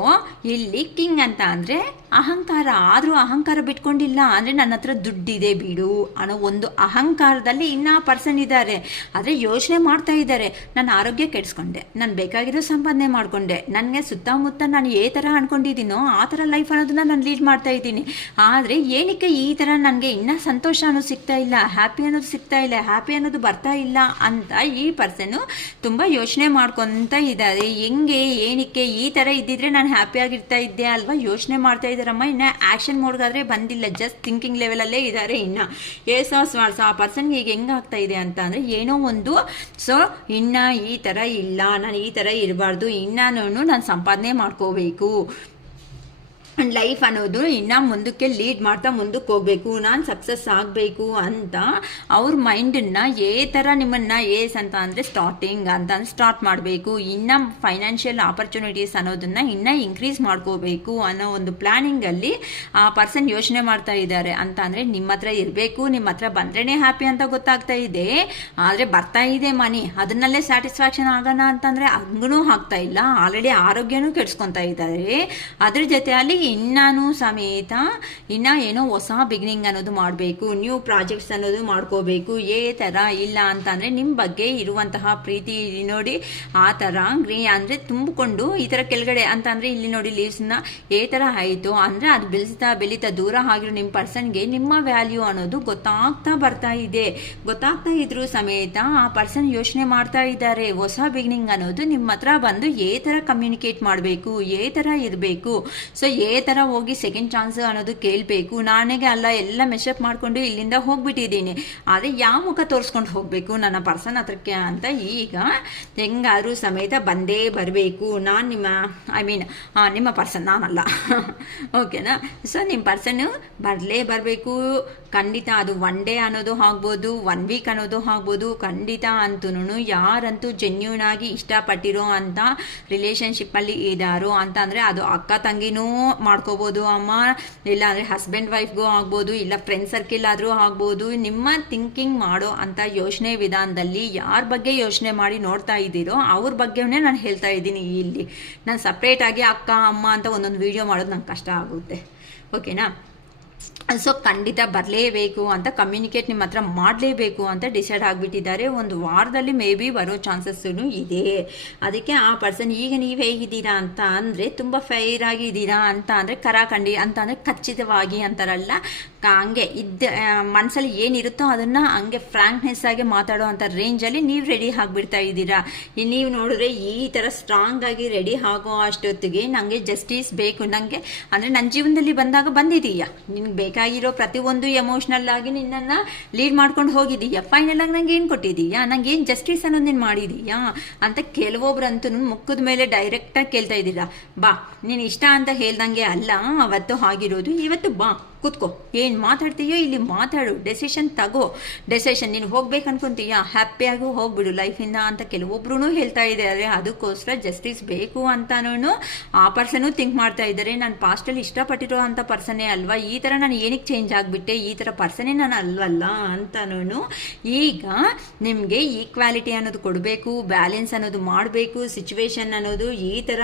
ಇಲ್ಲಿ ಕಿಂಗ್ ಅಂತ ಅಂದರೆ ಅಹಂಕಾರ, ಆದರೂ ಅಹಂಕಾರ ಬಿಟ್ಕೊಂಡಿಲ್ಲ ಅಂದರೆ ನನ್ನ ಹತ್ರ ದುಡ್ಡಿದೆ ಬಿಡು ಅನ್ನೋ ಒಂದು ಅಹಂಕಾರದಲ್ಲಿ ಇನ್ನೂ ಪರ್ಸನ್ ಇದ್ದಾರೆ. ಆದರೆ ಯೋಚನೆ ಮಾಡ್ತಾ ಇದ್ದಾರೆ, ನನ್ನ ಆರೋಗ್ಯ ಕೆಡಿಸ್ಕೊಂಡೆ, ನಾನು ಬೇಕಾಗಿರೋ ಸಂಪಾದನೆ ಮಾಡಿಕೊಂಡೆ, ನನಗೆ ಸುತ್ತಮುತ್ತ ನಾನು ಏ ಥರ ಅಂದ್ಕೊಂಡಿದ್ದೀನೋ ಆ ಥರ ಲೈಫ್ ಅನ್ನೋದನ್ನ ನಾನು ಲೀಡ್ ಮಾಡ್ತಾ ಇದ್ದೀನಿ. ಆದರೆ ಏನಕ್ಕೆ ಈ ಥರ ನನಗೆ ಇನ್ನೂ ಸಂತೋಷ ಅನ್ನೋದು ಸಿಗ್ತಾ ಇಲ್ಲ, ಹ್ಯಾಪಿ ಅನ್ನೋದು ಸಿಗ್ತಾ ಇಲ್ಲ, ಹ್ಯಾಪಿ ಅನ್ನೋದು ಬರ್ತಾ ಇಲ್ಲ ಅಂತ ಈ ಪರ್ಸನ್ನು ತುಂಬ ಯೋಚನೆ ಮಾಡ್ಕೊತ ಇದ್ದಾರೆ. ಹೆಂಗೆ ಏನಕ್ಕೆ ಈ ಥರ ಇದ್ದಿದ್ರೆ ನಾನು ಹ್ಯಾಪಿಯಾಗಿರ್ತಾ ಇದ್ದೆ ಅಲ್ವಾ, ಯೋಚನೆ ಮಾಡ್ತಾ ಇದ್ದಾರಮ್ಮ. ಇನ್ನು ಆ್ಯಕ್ಷನ್ ಮೋಡ್ಗಾದರೆ ಬಂದಿಲ್ಲ, ಜಸ್ಟ್ ಥಿಂಕಿಂಗ್ ಲೆವೆಲಲ್ಲೇ ಇದ್ದಾರೆ. ಇನ್ನು ಆ ಪರ್ಸನ್ಗೆ ಈಗ ಹೆಂಗಾಗ್ತಾ ಇದೆ ಅಂತ ಅಂದರೆ ಏನೋ ಒಂದು, ಸೊ ಇನ್ನು ಈ ಥರ ಇಲ್ಲ, ನಾನು ಈ ಥರ ಇರಬಾರ್ದು, ಇನ್ನೂ ನಾನು ಸಂಪಾದನೆ ಮಾಡ್ಕೋಬೇಕು, ಲೈಫ್ ಅನ್ನೋದು ಇನ್ನು ಮುಂದಕ್ಕೆ ಲೀಡ್ ಮಾಡ್ತಾ ಮುಂದಕ್ಕೆ ಹೋಗಬೇಕು, ನಾನು ಸಕ್ಸಸ್ ಆಗಬೇಕು ಅಂತ ಅವ್ರ ಮೈಂಡನ್ನು ಏ ಥರ ನಿಮ್ಮನ್ನು ಅಂತ ಅಂದರೆ ಸ್ಟಾರ್ಟಿಂಗ್ ಅಂತ ಸ್ಟಾರ್ಟ್ ಮಾಡಬೇಕು, ಇನ್ನು ಫೈನಾನ್ಷಿಯಲ್ ಆಪರ್ಚುನಿಟೀಸ್ ಅನ್ನೋದನ್ನು ಇನ್ನೂ ಇನ್ಕ್ರೀಸ್ ಮಾಡ್ಕೋಬೇಕು ಅನ್ನೋ ಒಂದು ಪ್ಲ್ಯಾನಿಂಗಲ್ಲಿ ಆ ಪರ್ಸನ್ ಯೋಚನೆ ಮಾಡ್ತಾ ಇದ್ದಾರೆ. ಅಂತ ಅಂದರೆ ನಿಮ್ಮ ಹತ್ರ ಇರಬೇಕು, ನಿಮ್ಮ ಹತ್ರ ಬಂದ್ರೇ ಹ್ಯಾಪಿ ಅಂತ ಗೊತ್ತಾಗ್ತಾ ಇದೆ. ಆದರೆ ಬರ್ತಾ ಇದೆ ಮನಿ, ಅದನ್ನಲ್ಲೇ ಸ್ಯಾಟಿಸ್ಫ್ಯಾಕ್ಷನ್ ಆಗೋಣ ಅಂತಂದರೆ ಹಂಗೂ ಆಗ್ತಾ ಇಲ್ಲ. ಆಲ್ರೆಡಿ ಆರೋಗ್ಯನೂ ಕೆಡ್ಸ್ಕೊತಾ ಇದ್ದಾರೆ. ಅದ್ರ ಜೊತೆಯಲ್ಲಿ ಇನ್ನೂ ಸಮೇತ ಏನೋ ಹೊಸ ಬಿಗಿನಿಂಗ್ ಅನ್ನೋದು ಮಾಡಬೇಕು, ನ್ಯೂ ಪ್ರಾಜೆಕ್ಟ್ಸ್ ಅನ್ನೋದು ಮಾಡ್ಕೋಬೇಕು. ಥರ ಇಲ್ಲ ಅಂತಂದರೆ ನಿಮ್ಮ ಬಗ್ಗೆ ಇರುವಂತಹ ಪ್ರೀತಿ ನೋಡಿ ಆ ಥರ ಅಂದರೆ ತುಂಬಿಕೊಂಡು ಈ ಥರ ಕೆಳಗಡೆ ಅಂತ ಅಂದರೆ ಇಲ್ಲಿ ನೋಡಿ ಲೀವ್ಸ್ನ ಥರ ಆಯಿತು ಅಂದರೆ ಅದು ಬೆಳೀತಾ ದೂರ ಆಗಿರೋ ನಿಮ್ಮ ಪರ್ಸನ್ಗೆ ನಿಮ್ಮ ವ್ಯಾಲ್ಯೂ ಅನ್ನೋದು ಗೊತ್ತಾಗ್ತಾ ಬರ್ತಾ ಇದೆ. ಗೊತ್ತಾಗ್ತಾ ಇದ್ರೂ ಸಮೇತ ಆ ಪರ್ಸನ್ ಯೋಚನೆ ಮಾಡ್ತಾ ಇದ್ದಾರೆ, ಹೊಸ ಬಿಗಿನಿಂಗ್ ಅನ್ನೋದು ನಿಮ್ಮ ಹತ್ರ ಬಂದು ಥರ ಕಮ್ಯುನಿಕೇಟ್ ಮಾಡಬೇಕು, ಥರ ಇರಬೇಕು. ಸೊ ಥರ ಹೋಗಿ ಸೆಕೆಂಡ್ ಚಾನ್ಸ್ ಅನ್ನೋದು ಕೇಳಬೇಕು. ನಾನೇಗೆ ಅಲ್ಲ ಎಲ್ಲ ಮೆಶಪ್ ಮಾಡಿಕೊಂಡು ಇಲ್ಲಿಂದ ಹೋಗ್ಬಿಟ್ಟಿದ್ದೀನಿ, ಆದರೆ ಯಾವ ಮುಖ ತೋರಿಸ್ಕೊಂಡು ಹೋಗಬೇಕು ನನ್ನ ಪರ್ಸನ್ ಹತ್ರಕ್ಕೆ ಅಂತ ಈಗ ಹೆಂಗಾದರೂ ಸಮೇತ ಬಂದೇ ಬರಬೇಕು. ನಾನು ನಿಮ್ಮ ಪರ್ಸನ್, ನಾನಲ್ಲ ಓಕೆನಾ. ಸೊ ನಿಮ್ಮ ಪರ್ಸನ್ನು ಬರಬೇಕು ಖಂಡಿತ. ಅದು 1 ಡೇ ಅನ್ನೋದು ಆಗ್ಬೋದು, 1 ವೀಕ್ ಅನ್ನೋದು ಆಗ್ಬೋದು, ಖಂಡಿತ ಅಂತೂ ಯಾರಂತೂ ಜೆನ್ಯೂನ್ ಆಗಿ ಇಷ್ಟಪಟ್ಟಿರೋ ಅಂತ ರಿಲೇಷನ್ಶಿಪ್ಪಲ್ಲಿ ಇದ್ದಾರೋ ಅಂತ ಅಂದರೆ ಅದು ಅಕ್ಕ ತಂಗಿನೂ ಮಾಡ್ಕೋಬೋದು ಅಮ್ಮ, ಇಲ್ಲ ಅಂದರೆ ಹಸ್ಬೆಂಡ್ ವೈಫ್ಗೂ ಆಗ್ಬೋದು, ಇಲ್ಲ ಫ್ರೆಂಡ್ ಸರ್ಕಿಲ್ ಆದರೂ ಆಗ್ಬೋದು. ನಿಮ್ಮ ಥಿಂಕಿಂಗ್ ಮಾಡೋ ಅಂತ ಯೋಚನೆ ವಿಧಾನದಲ್ಲಿ ಯಾರ ಬಗ್ಗೆ ಯೋಚನೆ ಮಾಡಿ ನೋಡ್ತಾ ಇದ್ದೀರೋ ಅವ್ರ ಬಗ್ಗೆನೇ ನಾನು ಹೇಳ್ತಾ ಇದ್ದೀನಿ. ಇಲ್ಲಿ ನಾನು ಸಪ್ರೇಟಾಗಿ ಅಕ್ಕ ಅಮ್ಮ ಅಂತ ಒಂದೊಂದು ವಿಡಿಯೋ ಮಾಡೋದು ನಂಗೆ ಕಷ್ಟ ಆಗುತ್ತೆ, ಓಕೆನಾ. ಸೊ ಖಂಡಿತ ಬರಲೇಬೇಕು ಅಂತ ಕಮ್ಯುನಿಕೇಟ್ ನಿಮ್ಮ ಹತ್ರ ಮಾಡಲೇಬೇಕು ಅಂತ ಡಿಸೈಡ್ ಆಗಿಬಿಟ್ಟಿದ್ದಾರೆ. ಒಂದು ವಾರದಲ್ಲಿ ಮೇ ಬಿ ಬರೋ ಚಾನ್ಸಸ್ಸೂ ಇದೆ. ಅದಕ್ಕೆ ಆ ಪರ್ಸನ್ ಈಗ ನೀವು ಹೇಗಿದ್ದೀರಾ ಅಂತ ಅಂದರೆ ತುಂಬ ಫೈರ್ ಆಗಿದ್ದೀರಾ ಅಂತ ಅಂದರೆ ಕರಾಖಂಡಿ ಅಂತ ಅಂದರೆ ಖಚಿತವಾಗಿ ಅಂತಾರಲ್ಲ, ಹಂಗೆ ಮನಸ್ಸಲ್ಲಿ ಏನಿರುತ್ತೋ ಅದನ್ನು ಹಂಗೆ ಫ್ರ್ಯಾಂಕ್ನೆಸ್ ಆಗಿ ಮಾತಾಡೋ ಅಂಥ ರೇಂಜಲ್ಲಿ ನೀವು ರೆಡಿ ಆಗಿಬಿಡ್ತಾ ಇದ್ದೀರಾ. ನೀವು ನೋಡಿದ್ರೆ ಈ ಥರ ಸ್ಟ್ರಾಂಗ್ ಆಗಿ ರೆಡಿ ಆಗೋ ಅಷ್ಟೊತ್ತಿಗೆ ನನಗೆ ಜಸ್ಟಿಸ್ ಬೇಕು, ನನಗೆ ಅಂದರೆ ನನ್ನ ಜೀವನದಲ್ಲಿ ಬಂದಿದೀಯಾ, ನಿನಗೆ ಬೇಕಾಗಿರೋ ಪ್ರತಿಯೊಂದು ಎಮೋಷ್ನಲ್ ಆಗಿ ನಿನ್ನನ್ನು ಲೀಡ್ ಮಾಡ್ಕೊಂಡು ಹೋಗಿದ್ದೀಯಾ, ಫೈನಲ್ ಆಗಿ ನಂಗೆ ಏನು ಕೊಟ್ಟಿದ್ದೀಯಾ, ನಂಗೆ ಏನು ಜಸ್ಟಿಸ್ ಅನ್ನೋದು ನೀನು ಮಾಡಿದೀಯಾ ಅಂತ ಕೆಲವೊಬ್ರಂತೂ ಮುಖದ ಮೇಲೆ ಡೈರೆಕ್ಟಾಗಿ ಕೇಳ್ತಾ ಇದ್ದೀರಾ. ಬಾ ನೀನು ಇಷ್ಟ ಅಂತ ಹೇಳ್ದಂಗೆ ಅಲ್ಲ ಅವತ್ತು ಆಗಿರೋದು, ಇವತ್ತು ಬಾ ಕೂತ್ಕೋ, ಏನು ಮಾತಾಡ್ತೀಯೋ ಇಲ್ಲಿ ಮಾತಾಡು, ಡೆಸಿಷನ್ ತಗೋ. ಡೆಸಿಷನ್ ನೀನು ಹೋಗ್ಬೇಕು ಅನ್ಕೊಂತೀಯಾ, ಹ್ಯಾಪಿಯಾಗೂ ಹೋಗ್ಬಿಡು ಲೈಫಿಂದ ಅಂತ ಕೆಲವೊಬ್ರು ಹೇಳ್ತಾ ಇದ್ದಾರೆ. ಅದಕ್ಕೋಸ್ಕರ ಜಸ್ಟಿಸ್ ಬೇಕು ಅಂತಾನೂ ಆ ಪರ್ಸನು ಥಿಂಕ್ ಮಾಡ್ತಾ ಇದ್ದಾರೆ. ನಾನು ಪಾಸ್ಟಲ್ಲಿ ಇಷ್ಟಪಟ್ಟಿರೋ ಅಂಥ ಪರ್ಸನ್ನೇ ಅಲ್ವಾ, ಈ ಥರ ನಾನು ಏನಕ್ಕೆ ಚೇಂಜ್ ಆಗಿಬಿಟ್ಟೆ, ಈ ಥರ ಪರ್ಸನ್ನೇ ನಾನು ಅಲ್ವಲ್ಲ ಅಂತಾನೂ. ಈಗ ನಿಮಗೆ ಈಕ್ವಾಲಿಟಿ ಅನ್ನೋದು ಕೊಡಬೇಕು, ಬ್ಯಾಲೆನ್ಸ್ ಅನ್ನೋದು ಮಾಡಬೇಕು. ಸಿಚುವೇಶನ್ ಅನ್ನೋದು ಈ ಥರ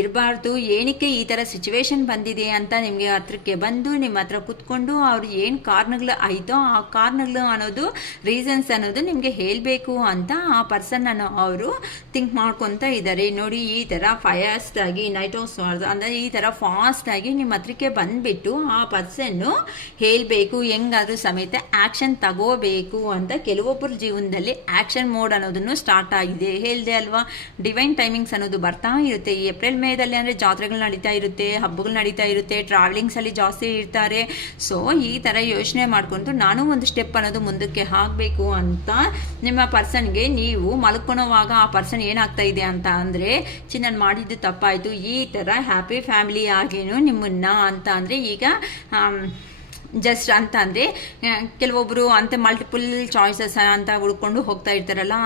ಇರಬಾರ್ದು. ಏನಕ್ಕೆ ಈ ಥರ ಸಿಚುವೇಶನ್ ಬಂದಿದೆ ಅಂತ ನಿಮಗೆ ಹತ್ರಕ್ಕೆ ಬಂದು ನಿಮ್ಮ ಹತ್ರ ಕುತ್ಕೊಂಡು ಅವ್ರು ಏನು ಕಾರಣಗಳು ಆಯಿತೋ ಆ ಕಾರಣಗಳು ಅನ್ನೋದು ರೀಸನ್ಸ್ ಅನ್ನೋದು ನಿಮಗೆ ಹೇಳಬೇಕು ಅಂತ ಆ ಪರ್ಸನ್ನನ್ನು ಅವರು ಥಿಂಕ್ ಮಾಡ್ಕೊತಾ ಇದ್ದಾರೆ. ನೋಡಿ, ಈ ಥರ ಫಾಸ್ಟಾಗಿ ನೈಟ್ ಔಟ್ಸ್ ಅಂದರೆ ಈ ಥರ ಫಾಸ್ಟಾಗಿ ನಿಮ್ಮ ಹತ್ರಕ್ಕೆ ಬಂದುಬಿಟ್ಟು ಆ ಪರ್ಸನ್ನು ಹೇಳಬೇಕು, ಹೆಂಗಾದ್ರೂ ಸಮೇತ ಆ್ಯಕ್ಷನ್ ತಗೋಬೇಕು ಅಂತ. ಕೆಲವೊಬ್ಬರ ಜೀವನದಲ್ಲಿ ಆ್ಯಕ್ಷನ್ ಮೋಡ್ ಅನ್ನೋದನ್ನು ಸ್ಟಾರ್ಟ್ ಆಗಿದೆ. ಹೇಳಿದೆ ಅಲ್ವಾ, ಡಿವೈನ್ ಟೈಮಿಂಗ್ಸ್ ಅನ್ನೋದು ಬರ್ತಾ ಇರುತ್ತೆ. ಈ ಏಪ್ರಿಲ್ ಮೇದಲ್ಲಿ ಅಂದರೆ ಜಾತ್ರೆಗಳು ನಡೀತಾ ಇರುತ್ತೆ, ಹಬ್ಬಗಳು ನಡೀತಾ ಇರುತ್ತೆ, ಟ್ರಾವೆಲಿಂಗ್ಸಲ್ಲಿ ಜಾಸ್ತಿ ಇರ್ತಾರೆ. ಸೊ ಈ ಥರ ಯೋಚನೆ ಮಾಡ್ಕೊಂಡು ನಾನು ಒಂದು ಸ್ಟೆಪ್ ಅನ್ನೋದು ಮುಂದಕ್ಕೆ ಹಾಕಬೇಕು ಅಂತ ನಿಮ್ಮ ಪರ್ಸನ್ಗೆ ನೀವು ಮಲ್ಕೊಳೋವಾಗ ಆ ಪರ್ಸನ್ ಏನಾಗ್ತಾ ಇದೆ ಅಂತ ಅಂದರೆ, ನಾನು ಮಾಡಿದ್ದು ತಪ್ಪಾಯಿತು, ಈ ಥರ ಹ್ಯಾಪಿ ಫ್ಯಾಮಿಲಿ ಆಗೇನು ನಿಮ್ಮನ್ನ ಅಂತ ಅಂದರೆ ಈಗ ಜಸ್ಟ್ ಅಂತ ಅಂದರೆ ಕೆಲವೊಬ್ಬರು ಅಂತ ಮಲ್ಟಿಪಲ್ ಚಾಯ್ಸಸ್ ಅಂತ ಹುಡ್ಕೊಂಡು ಹೋಗ್ತಾ ಇರ್ತಾರಲ್ಲ,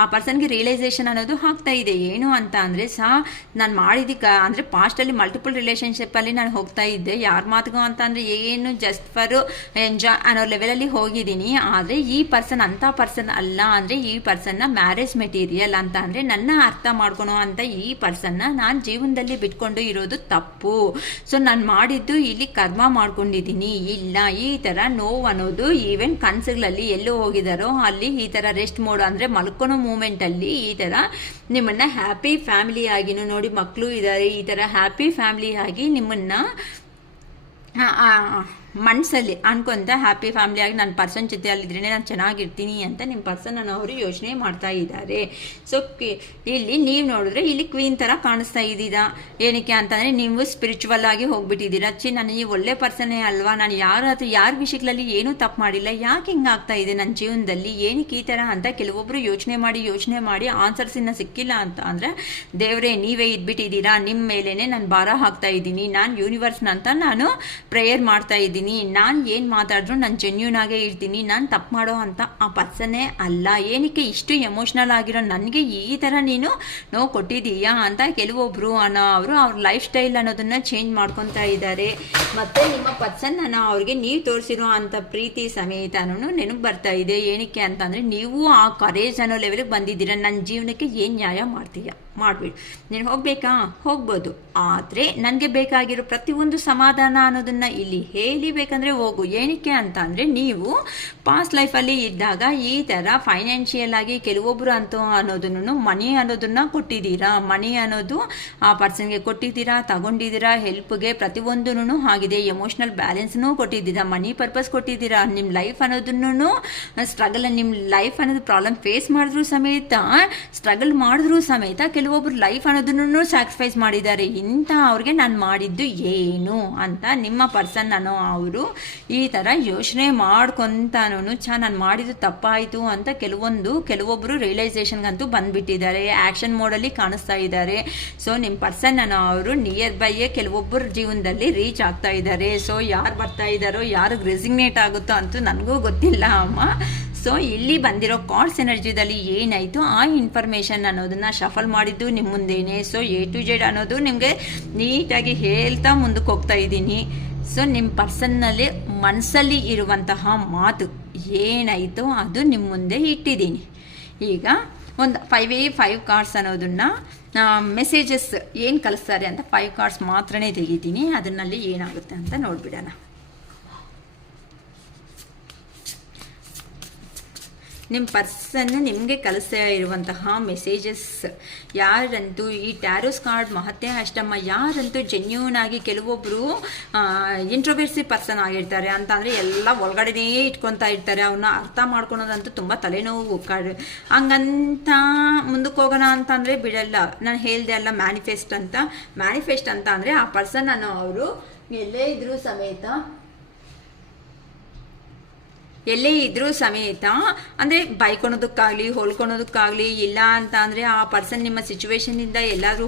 ಆ ಪರ್ಸನ್ಗೆ ರಿಯಲೈಸೇಷನ್ ಅನ್ನೋದು ಆಗ್ತಾ ಇದೆ. ಏನು ಅಂತ ಅಂದರೆ ನಾನು ಮಾಡಿದ್ದಕ್ಕೆ ಅಂದರೆ ಪಾಸ್ಟಲ್ಲಿ ಮಲ್ಟಿಪಲ್ ರಿಲೇಷನ್ಶಿಪ್ಪಲ್ಲಿ ನಾನು ಹೋಗ್ತಾ ಇದ್ದೆ, ಯಾರ ಮಾತಿಗೂ ಅಂತ ಅಂದರೆ ಏನು ಜಸ್ಟ್ ಫಾರ್ ಎಂಜಾಯ್ ಅನ್ನೋ ಲೆವೆಲಲ್ಲಿ ಹೋಗಿದ್ದೀನಿ. ಆದರೆ ಈ ಪರ್ಸನ್ ಅಂಥ ಪರ್ಸನ್ ಅಲ್ಲ. ಅಂದರೆ ಈ ಪರ್ಸನ್ನ ಮ್ಯಾರೇಜ್ ಮೆಟೀರಿಯಲ್ ಅಂತ ಅಂದರೆ ನನ್ನ ಅರ್ಥ ಮಾಡ್ಕೊಳೋ ಅಂತ ಈ ಪರ್ಸನ್ನ ನಾನು ಜೀವನದಲ್ಲಿ ಬಿಟ್ಕೊಂಡು ಇರೋದು ತಪ್ಪು. ಸೊ ನಾನು ಮಾಡಿದ್ದು ಇಲ್ಲಿ ಕರ್ಮ ಮಾಡ್ಕೊಂಡಿದ್ದೀನಿ. ಇಲ್ಲ, ಈ ಥರ ನೋವು ಅನ್ನೋದು ಈವನ್ ಕನಸುಗಳಲ್ಲಿ ಎಲ್ಲೋ ಹೋಗಿದಾರೋ ಅಲ್ಲಿ ಈ ಥರ ರೆಸ್ಟ್ ಮೋಡ್ ಅಂದರೆ ಮಲ್ಕೊಳೋ ಮೂಮೆಂಟಲ್ಲಿ ಈ ಥರ ನಿಮ್ಮನ್ನು ಹ್ಯಾಪಿ ಫ್ಯಾಮಿಲಿ ಆಗಿನೂ ನೋಡಿ, ಮಕ್ಕಳು ಇದ್ದಾರೆ, ಈ ಥರ ಹ್ಯಾಪಿ ಫ್ಯಾಮಿಲಿ ಆಗಿ ನಿಮ್ಮನ್ನು ಮನಸ್ಸಲ್ಲಿ ಅನ್ಕೊಂತ ಹ್ಯಾಪಿ ಫ್ಯಾಮಿಲಿಯಾಗಿ ನನ್ನ ಪರ್ಸನ್ ಜೊತೆ ಅಲ್ಲಿದ್ರೇ ನಾನು ಚೆನ್ನಾಗಿರ್ತೀನಿ ಅಂತ ನಿಮ್ಮ ಪರ್ಸನನ್ನು ಅವರು ಯೋಚನೆ ಮಾಡ್ತಾ ಇದ್ದಾರೆ. ಸೊ ಇಲ್ಲಿ ನೀವು ನೋಡಿದ್ರೆ ಇಲ್ಲಿ ಕ್ವೀನ್ ಥರ ಕಾಣಿಸ್ತಾ ಇದ್ದೀರಾ. ಏನಕ್ಕೆ ಅಂತಂದರೆ ನೀವು ಸ್ಪಿರಿಚುವಲ್ ಆಗಿ ಹೋಗ್ಬಿಟ್ಟಿದ್ದೀರಾ. ನಾನು ಈ ಒಳ್ಳೆ ಪರ್ಸನ್ನೇ ಅಲ್ವಾ, ನಾನು ಯಾರ ವಿಷಯಗಳಲ್ಲಿ ಏನೂ ತಪ್ಪು ಮಾಡಿಲ್ಲ, ಯಾಕೆ ಹಿಂಗಾಗ್ತಾ ಇದೆ ನನ್ನ ಜೀವನದಲ್ಲಿ, ಏನಕ್ಕೆ ಈ ಥರ ಅಂತ ಕೆಲವೊಬ್ಬರು ಯೋಚನೆ ಮಾಡಿ ಆನ್ಸರ್ಸಿನ ಸಿಕ್ಕಿಲ್ಲ ಅಂತ ಅಂದರೆ, ದೇವರೇ ನೀವೇ ಇದ್ಬಿಟ್ಟಿದ್ದೀರಾ, ನಿಮ್ಮ ಮೇಲೇ ನಾನು ಭಾರ ಹಾಕ್ತಾ ಇದ್ದೀನಿ, ನಾನು ಯೂನಿವರ್ಸ್ನ ಅಂತ ನಾನು ಪ್ರೇಯರ್ ಮಾಡ್ತಾ ಇದ್ದೀನಿ, ನಾನು ಏನು ಮಾತಾಡಿದ್ರು ನಾನು ಜೆನ್ಯೂನ್ ಆಗೇ ಇರ್ತೀನಿ, ನಾನು ತಪ್ಪು ಮಾಡೋ ಅಂತ ಆ ಪರ್ಸನ್ನೇ ಅಲ್ಲ. ಏನಕ್ಕೆ ಇಷ್ಟು ಎಮೋಷ್ನಲ್ ಆಗಿರೋ ನನಗೆ ಈ ಥರ ನೀನು ನೋವು ಕೊಟ್ಟಿದ್ದೀಯಾ ಅಂತ ಕೆಲವೊಬ್ಬರು ಅವರು ಅವ್ರ ಲೈಫ್ ಸ್ಟೈಲ್ ಅನ್ನೋದನ್ನು ಚೇಂಜ್ ಮಾಡ್ಕೊತಾ ಇದ್ದಾರೆ. ಮತ್ತು ನಿಮ್ಮ ಪರ್ಸನ್ ಅವ್ರಿಗೆ ನೀವು ತೋರಿಸಿರೋ ಅಂಥ ಪ್ರೀತಿ ಸಮೇತನೂ ನೆನಪು ಬರ್ತಾ ಇದೆ. ಏನಕ್ಕೆ ಅಂತಂದರೆ ನೀವು ಆ ಕರೇಜ್ ಅನ್ನೋ ಲೆವೆಲ್ಗೆ ಬಂದಿದ್ದೀರಾ. ನನ್ನ ಜೀವನಕ್ಕೆ ಏನು ನ್ಯಾಯ ಮಾಡ್ತೀಯಾ ಮಾಡಿಬಿಡು, ನೀನು ಹೋಗಬೇಕಾ ಹೋಗ್ಬೋದು, ಆದರೆ ನನಗೆ ಬೇಕಾಗಿರೋ ಪ್ರತಿಯೊಂದು ಸಮಾಧಾನ ಅನ್ನೋದನ್ನು ಇಲ್ಲಿ ಹೇಳಿಬೇಕಂದ್ರೆ ಹೋಗು. ಏನಕ್ಕೆ ಅಂತ ಅಂದರೆ ನೀವು ಪಾಸ್ಟ್ ಲೈಫಲ್ಲಿ ಇದ್ದಾಗ ಈ ಥರ ಫೈನಾನ್ಷಿಯಲ್ ಆಗಿ ಕೆಲವೊಬ್ಬರು ಅಂತೂ ಅನ್ನೋದನ್ನು ಮನಿ ಅನ್ನೋದನ್ನು ಕೊಟ್ಟಿದ್ದೀರಾ. ಮನಿ ಅನ್ನೋದು ಆ ಪರ್ಸನ್ಗೆ ಕೊಟ್ಟಿದ್ದೀರಾ, ತಗೊಂಡಿದ್ದೀರಾ, ಹೆಲ್ಪ್ಗೆ ಪ್ರತಿಯೊಂದೂ ಆಗಿದೆ. ಎಮೋಷ್ನಲ್ ಬ್ಯಾಲೆನ್ಸ್ನೂ ಕೊಟ್ಟಿದ್ದೀರಾ, ಮನಿ ಪರ್ಪಸ್ ಕೊಟ್ಟಿದ್ದೀರಾ. ನಿಮ್ಮ ಲೈಫ್ ಅನ್ನೋದನ್ನು ಸ್ಟ್ರಗಲ್, ನಿಮ್ಮ ಲೈಫ್ ಅನ್ನೋದು ಪ್ರಾಬ್ಲಮ್ ಫೇಸ್ ಮಾಡಿದ್ರು ಸಮೇತ, ಸ್ಟ್ರಗಲ್ ಮಾಡಿದ್ರು ಸಮೇತ ಕೆಲವೊಬ್ರು ಲೈಫ್ ಅನ್ನೋದನ್ನು ಸ್ಯಾಕ್ರಿಫೈಸ್ ಮಾಡಿದ್ದಾರೆ. ಇಂಥ ಅವ್ರಿಗೆ ನಾನು ಮಾಡಿದ್ದು ಏನು ಅಂತ ನಿಮ್ಮ ಪರ್ಸನ್ ಅವರು ಈ ಥರ ಯೋಚನೆ ಮಾಡ್ಕೊತಾನು ನಾನು ಮಾಡಿದ್ದು ತಪ್ಪಾಯಿತು ಅಂತ ಕೆಲವೊಬ್ಬರು ರಿಯಲೈಸೇಷನ್ಗಂತೂ ಬಂದುಬಿಟ್ಟಿದ್ದಾರೆ, ಆ್ಯಕ್ಷನ್ ಮೋಡಲ್ಲಿ ಕಾಣಿಸ್ತಾ ಇದ್ದಾರೆ. ಸೊ ನಿಮ್ಮ ಪರ್ಸನ್ ಅವರು ನಿಯರ್ ಬೈಯೇ ಕೆಲವೊಬ್ಬರ ಜೀವನದಲ್ಲಿ ರೀಚ್ ಆಗ್ತಾ ಇದ್ದಾರೆ. ಸೊ ಯಾರು ಬರ್ತಾ ಇದ್ದಾರೋ, ಯಾರಿಗೆ ರೆಸಿಗ್ನೇಟ್ ಆಗುತ್ತೋ ಅಂತೂ ನನಗೂ ಗೊತ್ತಿಲ್ಲ ಅಮ್ಮ. ಸೊ ಇಲ್ಲಿ ಬಂದಿರೋ ಕಾರ್ಡ್ಸ್ ಎನರ್ಜಿದಲ್ಲಿ ಏನಾಯಿತು ಆ ಇನ್ಫಾರ್ಮೇಷನ್ ಅನ್ನೋದನ್ನು ಶಫಲ್ ಮಾಡಿದ್ದು ನಿಮ್ಮ ಮುಂದೆನೇ. ಸೊ A to Z ಅನ್ನೋದು ನಿಮಗೆ ನೀಟಾಗಿ ಹೇಳ್ತಾ ಮುಂದಕ್ಕೆ ಹೋಗ್ತಾ ಇದ್ದೀನಿ. ಸೊ ನಿಮ್ಮ ಪರ್ಸನ್ನಲ್ಲಿ ಮನಸ್ಸಲ್ಲಿ ಇರುವಂತಹ ಮಾತು ಏನಾಯಿತು ಅದು ನಿಮ್ಮ ಮುಂದೆ ಇಟ್ಟಿದ್ದೀನಿ. ಈಗ ಒಂದು 5 ಕಾರ್ಡ್ಸ್ ಅನ್ನೋದನ್ನು ಮೆಸೇಜಸ್ ಏನು ಕಳಿಸ್ತಾರೆ ಅಂತ 5 ಕಾರ್ಡ್ಸ್ ಮಾತ್ರನೇ ತೆಗಿತೀನಿ. ಅದರಲ್ಲಿ ಏನಾಗುತ್ತೆ ಅಂತ ನೋಡಿಬಿಡೋಣ. ನಿಮ್ಮ ಪರ್ಸನ್ ನಿಮಗೆ ಕಲಿಸ್ತಾ ಇರುವಂತಹ ಮೆಸೇಜಸ್ ಯಾರಂತೂ ಈ ಟ್ಯಾರೋಸ್ ಕಾರ್ಡ್ ಮಹತ್ಯ ಅಷ್ಟಮ್ಮ ಯಾರಂತೂ ಜೆನ್ಯೂನ್ ಆಗಿ ಕೆಲವೊಬ್ಬರು ಇಂಟ್ರೋವರ್ಸಿ ಪರ್ಸನ್ ಆಗಿರ್ತಾರೆ ಅಂತ ಅಂದರೆ ಎಲ್ಲ ಒಳಗಡೆನೇ ಇಟ್ಕೊತಾ ಇರ್ತಾರೆ. ಅವನ್ನ ಅರ್ಥ ಮಾಡ್ಕೊಳೋದಂತೂ ತುಂಬ ತಲೆನೋವು. ಹಂಗಂತ ಮುಂದಕ್ಕೆ ಹೋಗೋಣ ಅಂತಂದರೆ ಬಿಡಲ್ಲ. ನಾನು ಹೇಳಿದೆ ಅಲ್ಲ ಮ್ಯಾನಿಫೆಸ್ಟ್ ಅಂತ ಅಂದರೆ ಆ ಪರ್ಸನ್ ಅವರು ಎಲ್ಲೇ ಇದ್ರೂ ಸಮೇತ ಎಲ್ಲೇ ಇದ್ರೂ ಸಮೇತ ಅಂದರೆ ಬೈಕೊಳೋದಕ್ಕಾಗಲಿ ಹೊಲ್ಕೊಳೋದಕ್ಕಾಗಲಿ ಇಲ್ಲ ಅಂತ ಅಂದರೆ ಆ ಪರ್ಸನ್ ನಿಮ್ಮ ಸಿಚುವೇಶನಿಂದ ಎಲ್ಲಾದರೂ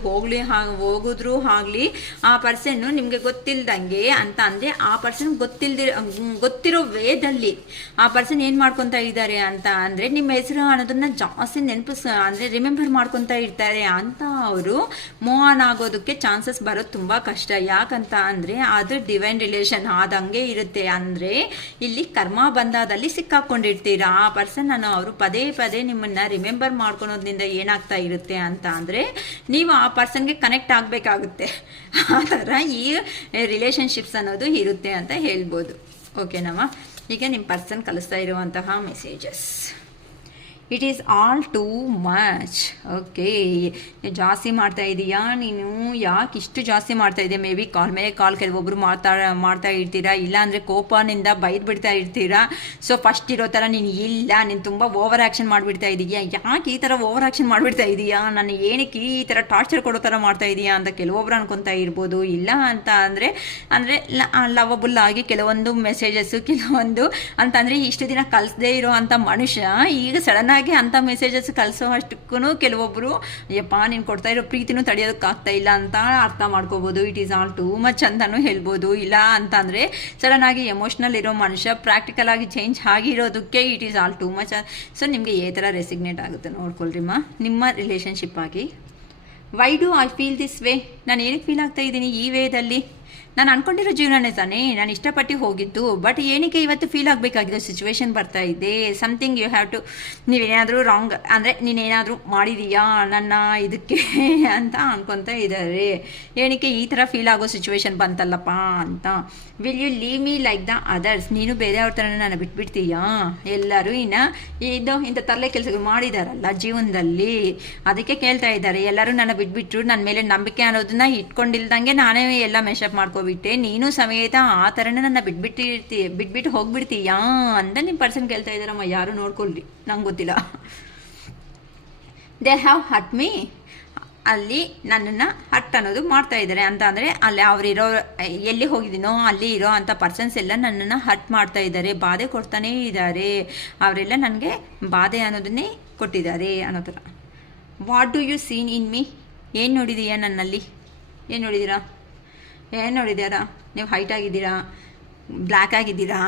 ಹೋಗಿದ್ರೂ ಆಗಲಿ ಆ ಪರ್ಸನ್ನು ನಿಮಗೆ ಗೊತ್ತಿಲ್ದಂಗೆ ಅಂತ ಅಂದರೆ ಆ ಪರ್ಸನ್ ಗೊತ್ತಿರೋ ವೇದಲ್ಲಿ ಆ ಪರ್ಸನ್ ಏನು ಮಾಡ್ಕೊತಾ ಇದ್ದಾರೆ ಅಂತ ಅಂದರೆ ನಿಮ್ಮ ಹೆಸರು ಅನ್ನೋದನ್ನ ಜಾಸ್ತಿ ಅಂದರೆ ರಿಮೆಂಬರ್ ಮಾಡ್ಕೊತಾ ಇರ್ತಾರೆ ಅಂತ ಅವರು ಮೂವ್ ಆನ್ ಆಗೋದಕ್ಕೆ ಚಾನ್ಸಸ್ ಬರೋದು ತುಂಬ ಕಷ್ಟ. ಯಾಕಂತ ಅಂದರೆ ಅದು ಡಿವೈನ್ ರಿಲೇಷನ್ ಆದಂಗೆ ಇರುತ್ತೆ. ಅಂದರೆ ಇಲ್ಲಿ ಕರ್ಮ ಬಂಧದಲ್ಲಿ ಸಿಕ್ಕಾಕೊಂಡಿರ್ತೀರಾ. ಆ ಪರ್ಸನ್ ಅವರು ಪದೇ ಪದೇ ನಿಮ್ಮನ್ನ ರಿಮೆಂಬರ್ ಮಾಡ್ಕೊಳೋದ್ರಿಂದ ಏನಾಗ್ತಾ ಇರುತ್ತೆ ಅಂತ ಅಂದರೆ ನೀವು ಆ ಪರ್ಸನ್ಗೆ ಕನೆಕ್ಟ್ ಆಗಬೇಕಾಗುತ್ತೆ. ಆ ಥರ ಈ ರಿಲೇಷನ್ಶಿಪ್ಸ್ ಅನ್ನೋದು ಇರುತ್ತೆ ಅಂತ ಹೇಳ್ಬೋದು. ಓಕೆನಮ್ಮ. ಈಗ ನಿಮ್ಮ ಪರ್ಸನ್ ಕಳಿಸ್ತಾ ಇರುವಂತಹ messages, it is all too much. Okay, ಜಾಸ್ತಿ ಮಾಡ್ತಾ ಇದೀಯಾ ನೀನು, ಯಾಕೆ ಇಷ್ಟು ಜಾಸ್ತಿ ಮಾಡ್ತಾ ಇದೆಯಾ? ಮೇ ಬಿ ಕಾಲ್ ಮೇಲೆ ಕಾಲ್ ಕೆಲವೊಬ್ರು ಮಾಡ್ತಾ ಇರ್ತೀರಾ, ಇಲ್ಲಾಂದರೆ ಕೋಪನಿಂದ ಬೈದು ಬಿಡ್ತಾ ಇರ್ತೀರಾ. ಸೊ ಫಸ್ಟ್ ಇರೋ ಥರ ನೀನು ನೀನು ತುಂಬ ಓವರ್ ಆ್ಯಕ್ಷನ್ ಮಾಡಿಬಿಡ್ತಾ ಇದೀಯಾ. ಯಾಕೆ ಈ ಥರ ಓವರ್ ಆ್ಯಕ್ಷನ್ ಮಾಡಿಬಿಡ್ತಾ ಇದೀಯಾ, ನಾನು ಏನಕ್ಕೆ ಈ ಥರ ಟಾರ್ಚರ್ ಕೊಡೋ ಥರ ಮಾಡ್ತಾ ಇದೀಯಾ ಅಂತ ಕೆಲವೊಬ್ರು ಅನ್ಕೊತಾ ಇರ್ಬೋದು. ಇಲ್ಲ ಅಂತ ಅಂದರೆ ಲವಬುಲ್ ಆಗಿ ಕೆಲವೊಂದು ಮೆಸೇಜಸ್ಸು ಕೆಲವೊಂದು ಅಂತಂದರೆ ಇಷ್ಟು ದಿನ ಕಲಿಸದೇ ಇರೋ ಅಂಥ ಮನುಷ್ಯ ಈಗ ಸಡನ್ ಆಗಿ ಅಂಥ ಮೆಸೇಜಸ್ ಕಳಿಸೋ ಅಷ್ಟಕ್ಕೂ ಕೆಲವೊಬ್ಬರು ಯಪ್ಪ ನೀನು ಕೊಡ್ತಾ ಇರೋ ಪ್ರೀತಿನೂ ತಡೆಯೋದಕ್ಕಾಗ್ತಾ ಇಲ್ಲ ಅಂತ ಅರ್ಥ ಮಾಡ್ಕೋಬೋದು. It is all too much ಅಂತಲೂ ಹೇಳ್ಬೋದು. ಇಲ್ಲ ಅಂತಂದರೆ ಸಡನ್ ಆಗಿ ಎಮೋಷ್ನಲ್ ಇರೋ ಮನುಷ್ಯ ಪ್ರಾಕ್ಟಿಕಲ್ ಆಗಿ ಚೇಂಜ್ ಆಗಿರೋದಕ್ಕೆ it is all too much. So ನಿಮಗೆ ಈ ಥರ ರೆಸಿಗ್ನೇಟ್ ಆಗುತ್ತೆ ನೋಡ್ಕೊಳ್ರಿಮ್ಮ ನಿಮ್ಮ ರಿಲೇಷನ್ಶಿಪ್ ಆಗಿ. Why do I feel this way, ನಾನು ಏನಕ್ಕೆ ಫೀಲ್ ಆಗ್ತಾ ಇದ್ದೀನಿ ಈ ವೇದಲ್ಲಿ? ನಾನು ಅನ್ಕೊಂಡಿರೋ ಜೀವನನೇ ತಾನೇ, ನಾನು ಇಷ್ಟಪಟ್ಟು ಹೋಗಿದ್ದು. ಬಟ್ ಏನಕ್ಕೆ ಇವತ್ತು ಫೀಲ್ ಆಗಬೇಕಾಗಿದೆ, ಸಿಚುವೇಶನ್ ಬರ್ತಾ ಇದೆ. ಸಮಥಿಂಗ್ ಯು ಹ್ಯಾವ್ ಟು, ನೀವೇನಾದರೂ ರಾಂಗ್ ಅಂದರೆ ನೀನೇನಾದರೂ ಮಾಡಿದೀಯಾ ನನ್ನ ಇದಕ್ಕೆ ಅಂತ ಅನ್ಕೊತಾ ಇದ್ದಾರೆ. ಏನಕ್ಕೆ ಈ ಥರ ಫೀಲ್ ಆಗೋ ಸಿಚುವೇಶನ್ ಬಂತಲ್ಲಪ್ಪ ಅಂತ. Will you leave me like the others, ನೀನು ಬೇರೆಯವ್ರ ಥರ ನಾನು ಬಿಟ್ಬಿಡ್ತೀಯಾ? ಎಲ್ಲರೂ ಇಂಥ ತರಲೆ ಕೆಲಸಗಳು ಮಾಡಿದಾರಲ್ಲ ಜೀವನದಲ್ಲಿ, ಅದಕ್ಕೆ ಕೇಳ್ತಾ ಇದ್ದಾರೆ. ಎಲ್ಲರೂ ನನ್ನ ಬಿಟ್ಬಿಟ್ರು, ನನ್ನ ಮೇಲೆ ನಂಬಿಕೆ ಅನ್ನೋದನ್ನ ಇಟ್ಕೊಂಡಿಲ್ದಂಗೆ ನಾನೇ ಎಲ್ಲ ಮೆಶಪ್ ಮಾಡ್ಕೋಬಿಟ್ಟೆ, ನೀನು ಸಮೇತ ಆ ಥರನೇ ನನ್ನ ಬಿಟ್ಬಿಟ್ಟು ಹೋಗ್ಬಿಡ್ತೀಯಾ ಅಂತ ನಿಮ್ಮ ಪರ್ಸನ್ ಕೇಳ್ತಾ ಇದ್ದಾರಮ್ಮ. ಯಾರು ನೋಡ್ಕೊಳ್ರಿ, ನಂಗೆ ಗೊತ್ತಿಲ್ಲ. ದೇ ಹ್ಯಾವ್ ಹರ್ಟ್ ಮೀ, ಅಲ್ಲಿ ನನ್ನನ್ನು ಹರ್ಟ್ ಅನ್ನೋದು ಮಾಡ್ತಾ ಇದ್ದಾರೆ ಅಂತ ಅಂದರೆ ಅಲ್ಲಿ ಅವರಿರೋ ಎಲ್ಲಿ ಹೋಗಿದ್ದೀನೋ ಅಲ್ಲಿ ಇರೋ ಅಂಥ ಪರ್ಸನ್ಸ್ ಎಲ್ಲ ನನ್ನನ್ನು ಹರ್ಟ್ ಮಾಡ್ತಾ ಇದ್ದಾರೆ, ಬಾಧೆ ಕೊಡ್ತಾನೇ ಇದ್ದಾರೆ. ಅವರೆಲ್ಲ ನನಗೆ ಬಾಧೆ ಅನ್ನೋದನ್ನೇ ಕೊಟ್ಟಿದ್ದಾರೆ ಅನ್ನೋ ಥರ. What do you seen in me, ಏನು ನೋಡಿದೀಯಾ ನನ್ನಲ್ಲಿ? ಏನು ನೋಡಿದ್ದೀರಾ? ನೀವು ಹೈಟ್ ಆಗಿದ್ದೀರಾ, ಬ್ಲ್ಯಾಕ್ ಆಗಿದ್ದೀರಾ?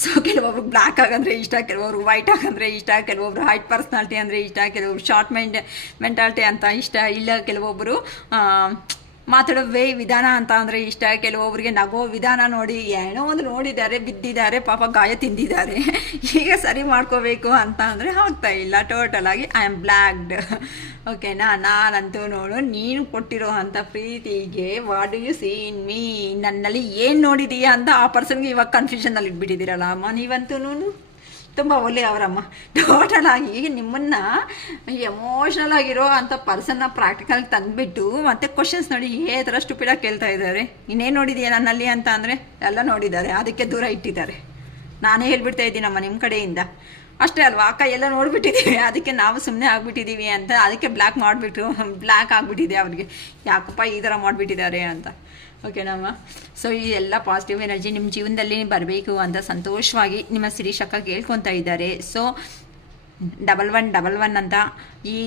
ಸೊ ಕೆಲವೊಬ್ರು ಬ್ಲ್ಯಾಕ್ ಆಗಂದ್ರೆ ಇಷ್ಟ, ಕೆಲವೊಬ್ರು ವೈಟ್ ಆಗಂದ್ರೆ ಇಷ್ಟ, ಕೆಲವೊಬ್ರು ಹೈಟ್ ಪರ್ಸ್ನಾಲಿಟಿ ಅಂದರೆ ಇಷ್ಟ, ಕೆಲವೊಬ್ರು ಶಾರ್ಟ್ ಮೆಂಟಾಲಿಟಿ ಅಂತ ಇಷ್ಟ, ಇಲ್ಲ ಕೆಲವೊಬ್ಬರು ಮಾತಾಡೋ ವಿಧಾನ ಅಂತ ಅಂದರೆ ಇಷ್ಟ, ಕೆಲವೊಬ್ಬರಿಗೆ ನಗೋ ವಿಧಾನ ನೋಡಿ ಏನೋ ಒಂದು ನೋಡಿದ್ದಾರೆ, ಬಿದ್ದಿದ್ದಾರೆ, ಪಾಪ ಗಾಯ ತಿಂದಿದ್ದಾರೆ, ಈಗ ಸರಿ ಮಾಡ್ಕೋಬೇಕು ಅಂತ ಅಂದರೆ ಆಗ್ತಾ ಇಲ್ಲ. ಟೋಟಲಾಗಿ ಐ ಆಮ್ ಬ್ಲ್ಯಾಕ್ಡ್. ಓಕೆನಾ? ನಾನಂತೂ ನೋಡು ನೀನು ಕೊಟ್ಟಿರೋ ಅಂಥ ಪ್ರೀತಿಗೆ what do you see in me, ನನ್ನಲ್ಲಿ ಏನು ನೋಡಿದೀಯಾ ಅಂತ ಆ ಪರ್ಸನ್ಗೆ ಇವಾಗ ಕನ್ಫ್ಯೂಷನಲ್ಲಿ ಇಟ್ಬಿಟ್ಟಿದ್ದೀರಲ್ಲ ಅಮ್ಮ ನೀವಂತೂ. ತುಂಬ ಒಳ್ಳೆಯವರಮ್ಮ. ಟೋಟಲಾಗಿ ನಿಮ್ಮನ್ನು ಎಮೋಷ್ನಲ್ ಆಗಿರೋ ಅಂಥ ಪರ್ಸನ್ನ ಪ್ರಾಕ್ಟಿಕಲ್ ತಂದುಬಿಟ್ಟು ಮತ್ತೆ ಕ್ವಶನ್ಸ್ ನೋಡಿ ಏ ಥರ ಸ್ಟುಪಿಡಾಗಿ ಕೇಳ್ತಾ ಇದ್ದಾರೆ. ಇನ್ನೇನು ನೋಡಿದೀಯ ನನ್ನಲ್ಲಿ ಅಂತ ಅಂದರೆ ಎಲ್ಲ ನೋಡಿದ್ದಾರೆ, ಅದಕ್ಕೆ ದೂರ ಇಟ್ಟಿದ್ದಾರೆ. ನಾನೇ ಹೇಳ್ಬಿಡ್ತಾ ಇದ್ದೀನಮ್ಮ ನಿಮ್ಮ ಕಡೆಯಿಂದ. ಅಷ್ಟೇ ಅಲ್ವಾ ಅಕ್ಕ, ಎಲ್ಲ ನೋಡಿಬಿಟ್ಟಿದ್ದೀವಿ, ಅದಕ್ಕೆ ನಾವು ಸುಮ್ಮನೆ ಆಗಿಬಿಟ್ಟಿದ್ದೀವಿ ಅಂತ, ಅದಕ್ಕೆ ಬ್ಲ್ಯಾಕ್ ಆಗಿಬಿಟ್ಟಿದೆ ಅವ್ರಿಗೆ, ಯಾಕಪ್ಪ ಈ ಥರ ಮಾಡಿಬಿಟ್ಟಿದ್ದಾರೆ ಅಂತ. ಓಕೆನಮ್ಮ? ಸೊ ಈ ಎಲ್ಲ ಪಾಸಿಟಿವ್ ಎನರ್ಜಿ ನಿಮ್ಮ ಜೀವನದಲ್ಲಿ ಬರಬೇಕು ಅಂತ ಸಂತೋಷವಾಗಿ ನಿಮ್ಮ ಶಿರೀಷಕ್ಕ ಕೇಳ್ಕೊತಾ ಇದ್ದಾರೆ. ಸೊ 1111 ಅಂತ ಈ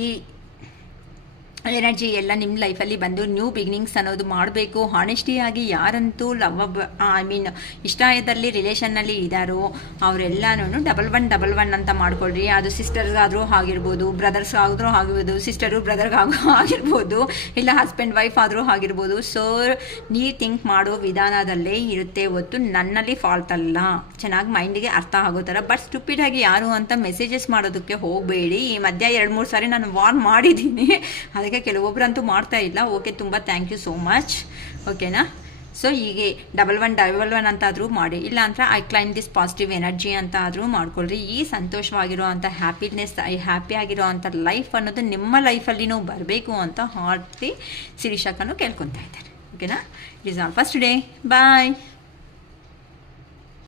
ಎನರ್ಜಿ ಎಲ್ಲ ನಿಮ್ಮ ಲೈಫಲ್ಲಿ ಬಂದು ನ್ಯೂ ಬಿಗಿನಿಂಗ್ಸ್ ಅನ್ನೋದು ಮಾಡಬೇಕು. ಹಾನೆಸ್ಟಿಯಾಗಿ ಯಾರಂತೂ ಇಷ್ಟದಲ್ಲಿ ರಿಲೇಷನ್ನಲ್ಲಿ ಇದ್ದಾರೋ ಅವರೆಲ್ಲನೂ 1111 ಅಂತ ಮಾಡ್ಕೊಳ್ರಿ. ಅದು ಸಿಸ್ಟರ್ಗಾದರೂ ಆಗಿರ್ಬೋದು, ಬ್ರದರ್ಸ್ಗಾದರೂ ಆಗಿರ್ಬೋದು, ಸಿಸ್ಟರು ಬ್ರದರ್ಗಾಗೂ ಆಗಿರ್ಬೋದು, ಇಲ್ಲ ಹಸ್ಬೆಂಡ್ ವೈಫ್ ಆದರೂ ಆಗಿರ್ಬೋದು. ಸೊ ನೀವು ಥಿಂಕ್ ಮಾಡೋ ವಿಧಾನದಲ್ಲೇ ಇರುತ್ತೆ ಹೊತ್ತು ನನ್ನಲ್ಲಿ ಫಾಲ್ಟ್ ಅಲ್ಲ. ಚೆನ್ನಾಗಿ ಮೈಂಡಿಗೆ ಅರ್ಥ ಆಗೋ ಥರ. ಬಟ್ ಸ್ಟುಪಿಡಾಗಿ ಯಾರು ಅಂತ ಮೆಸೇಜಸ್ ಮಾಡೋದಕ್ಕೆ ಹೋಗಬೇಡಿ. ಈ ಮಧ್ಯ 2-3 ಸಾರಿ ನಾನು ವಾರ್ನ್ ಮಾಡಿದ್ದೀನಿ, ಅದಕ್ಕೆ ಕೆಲವೊಬ್ಬರಂತೂ ಮಾಡ್ತಾ ಇಲ್ಲ. ಓಕೆ, ತುಂಬ ಥ್ಯಾಂಕ್ ಯು ಸೋ ಮಚ್. ಓಕೆನಾ? ಸೊ ಹೀಗೆ 1111 ಅಂತಾದರೂ ಮಾಡಿ, ಇಲ್ಲ ಅಂದರೆ I claim this positive energy ಅಂತ ಆದರೂ ಮಾಡ್ಕೊಳ್ರಿ. ಈ ಸಂತೋಷವಾಗಿರೋ ಅಂಥ ಹ್ಯಾಪಿ ಆಗಿರೋ ಅಂಥ ಲೈಫ್ ಅನ್ನೋದು ನಿಮ್ಮ ಲೈಫಲ್ಲಿನೂ ಬರಬೇಕು ಅಂತ ಹಾರ್ಟ್ಲಿ ಶಿರೀಷಕ್ಕನೂ ಕೇಳ್ಕೊತಾ ಇದ್ದಾರೆ. ಓಕೆನಾ? It is all first day. Bye.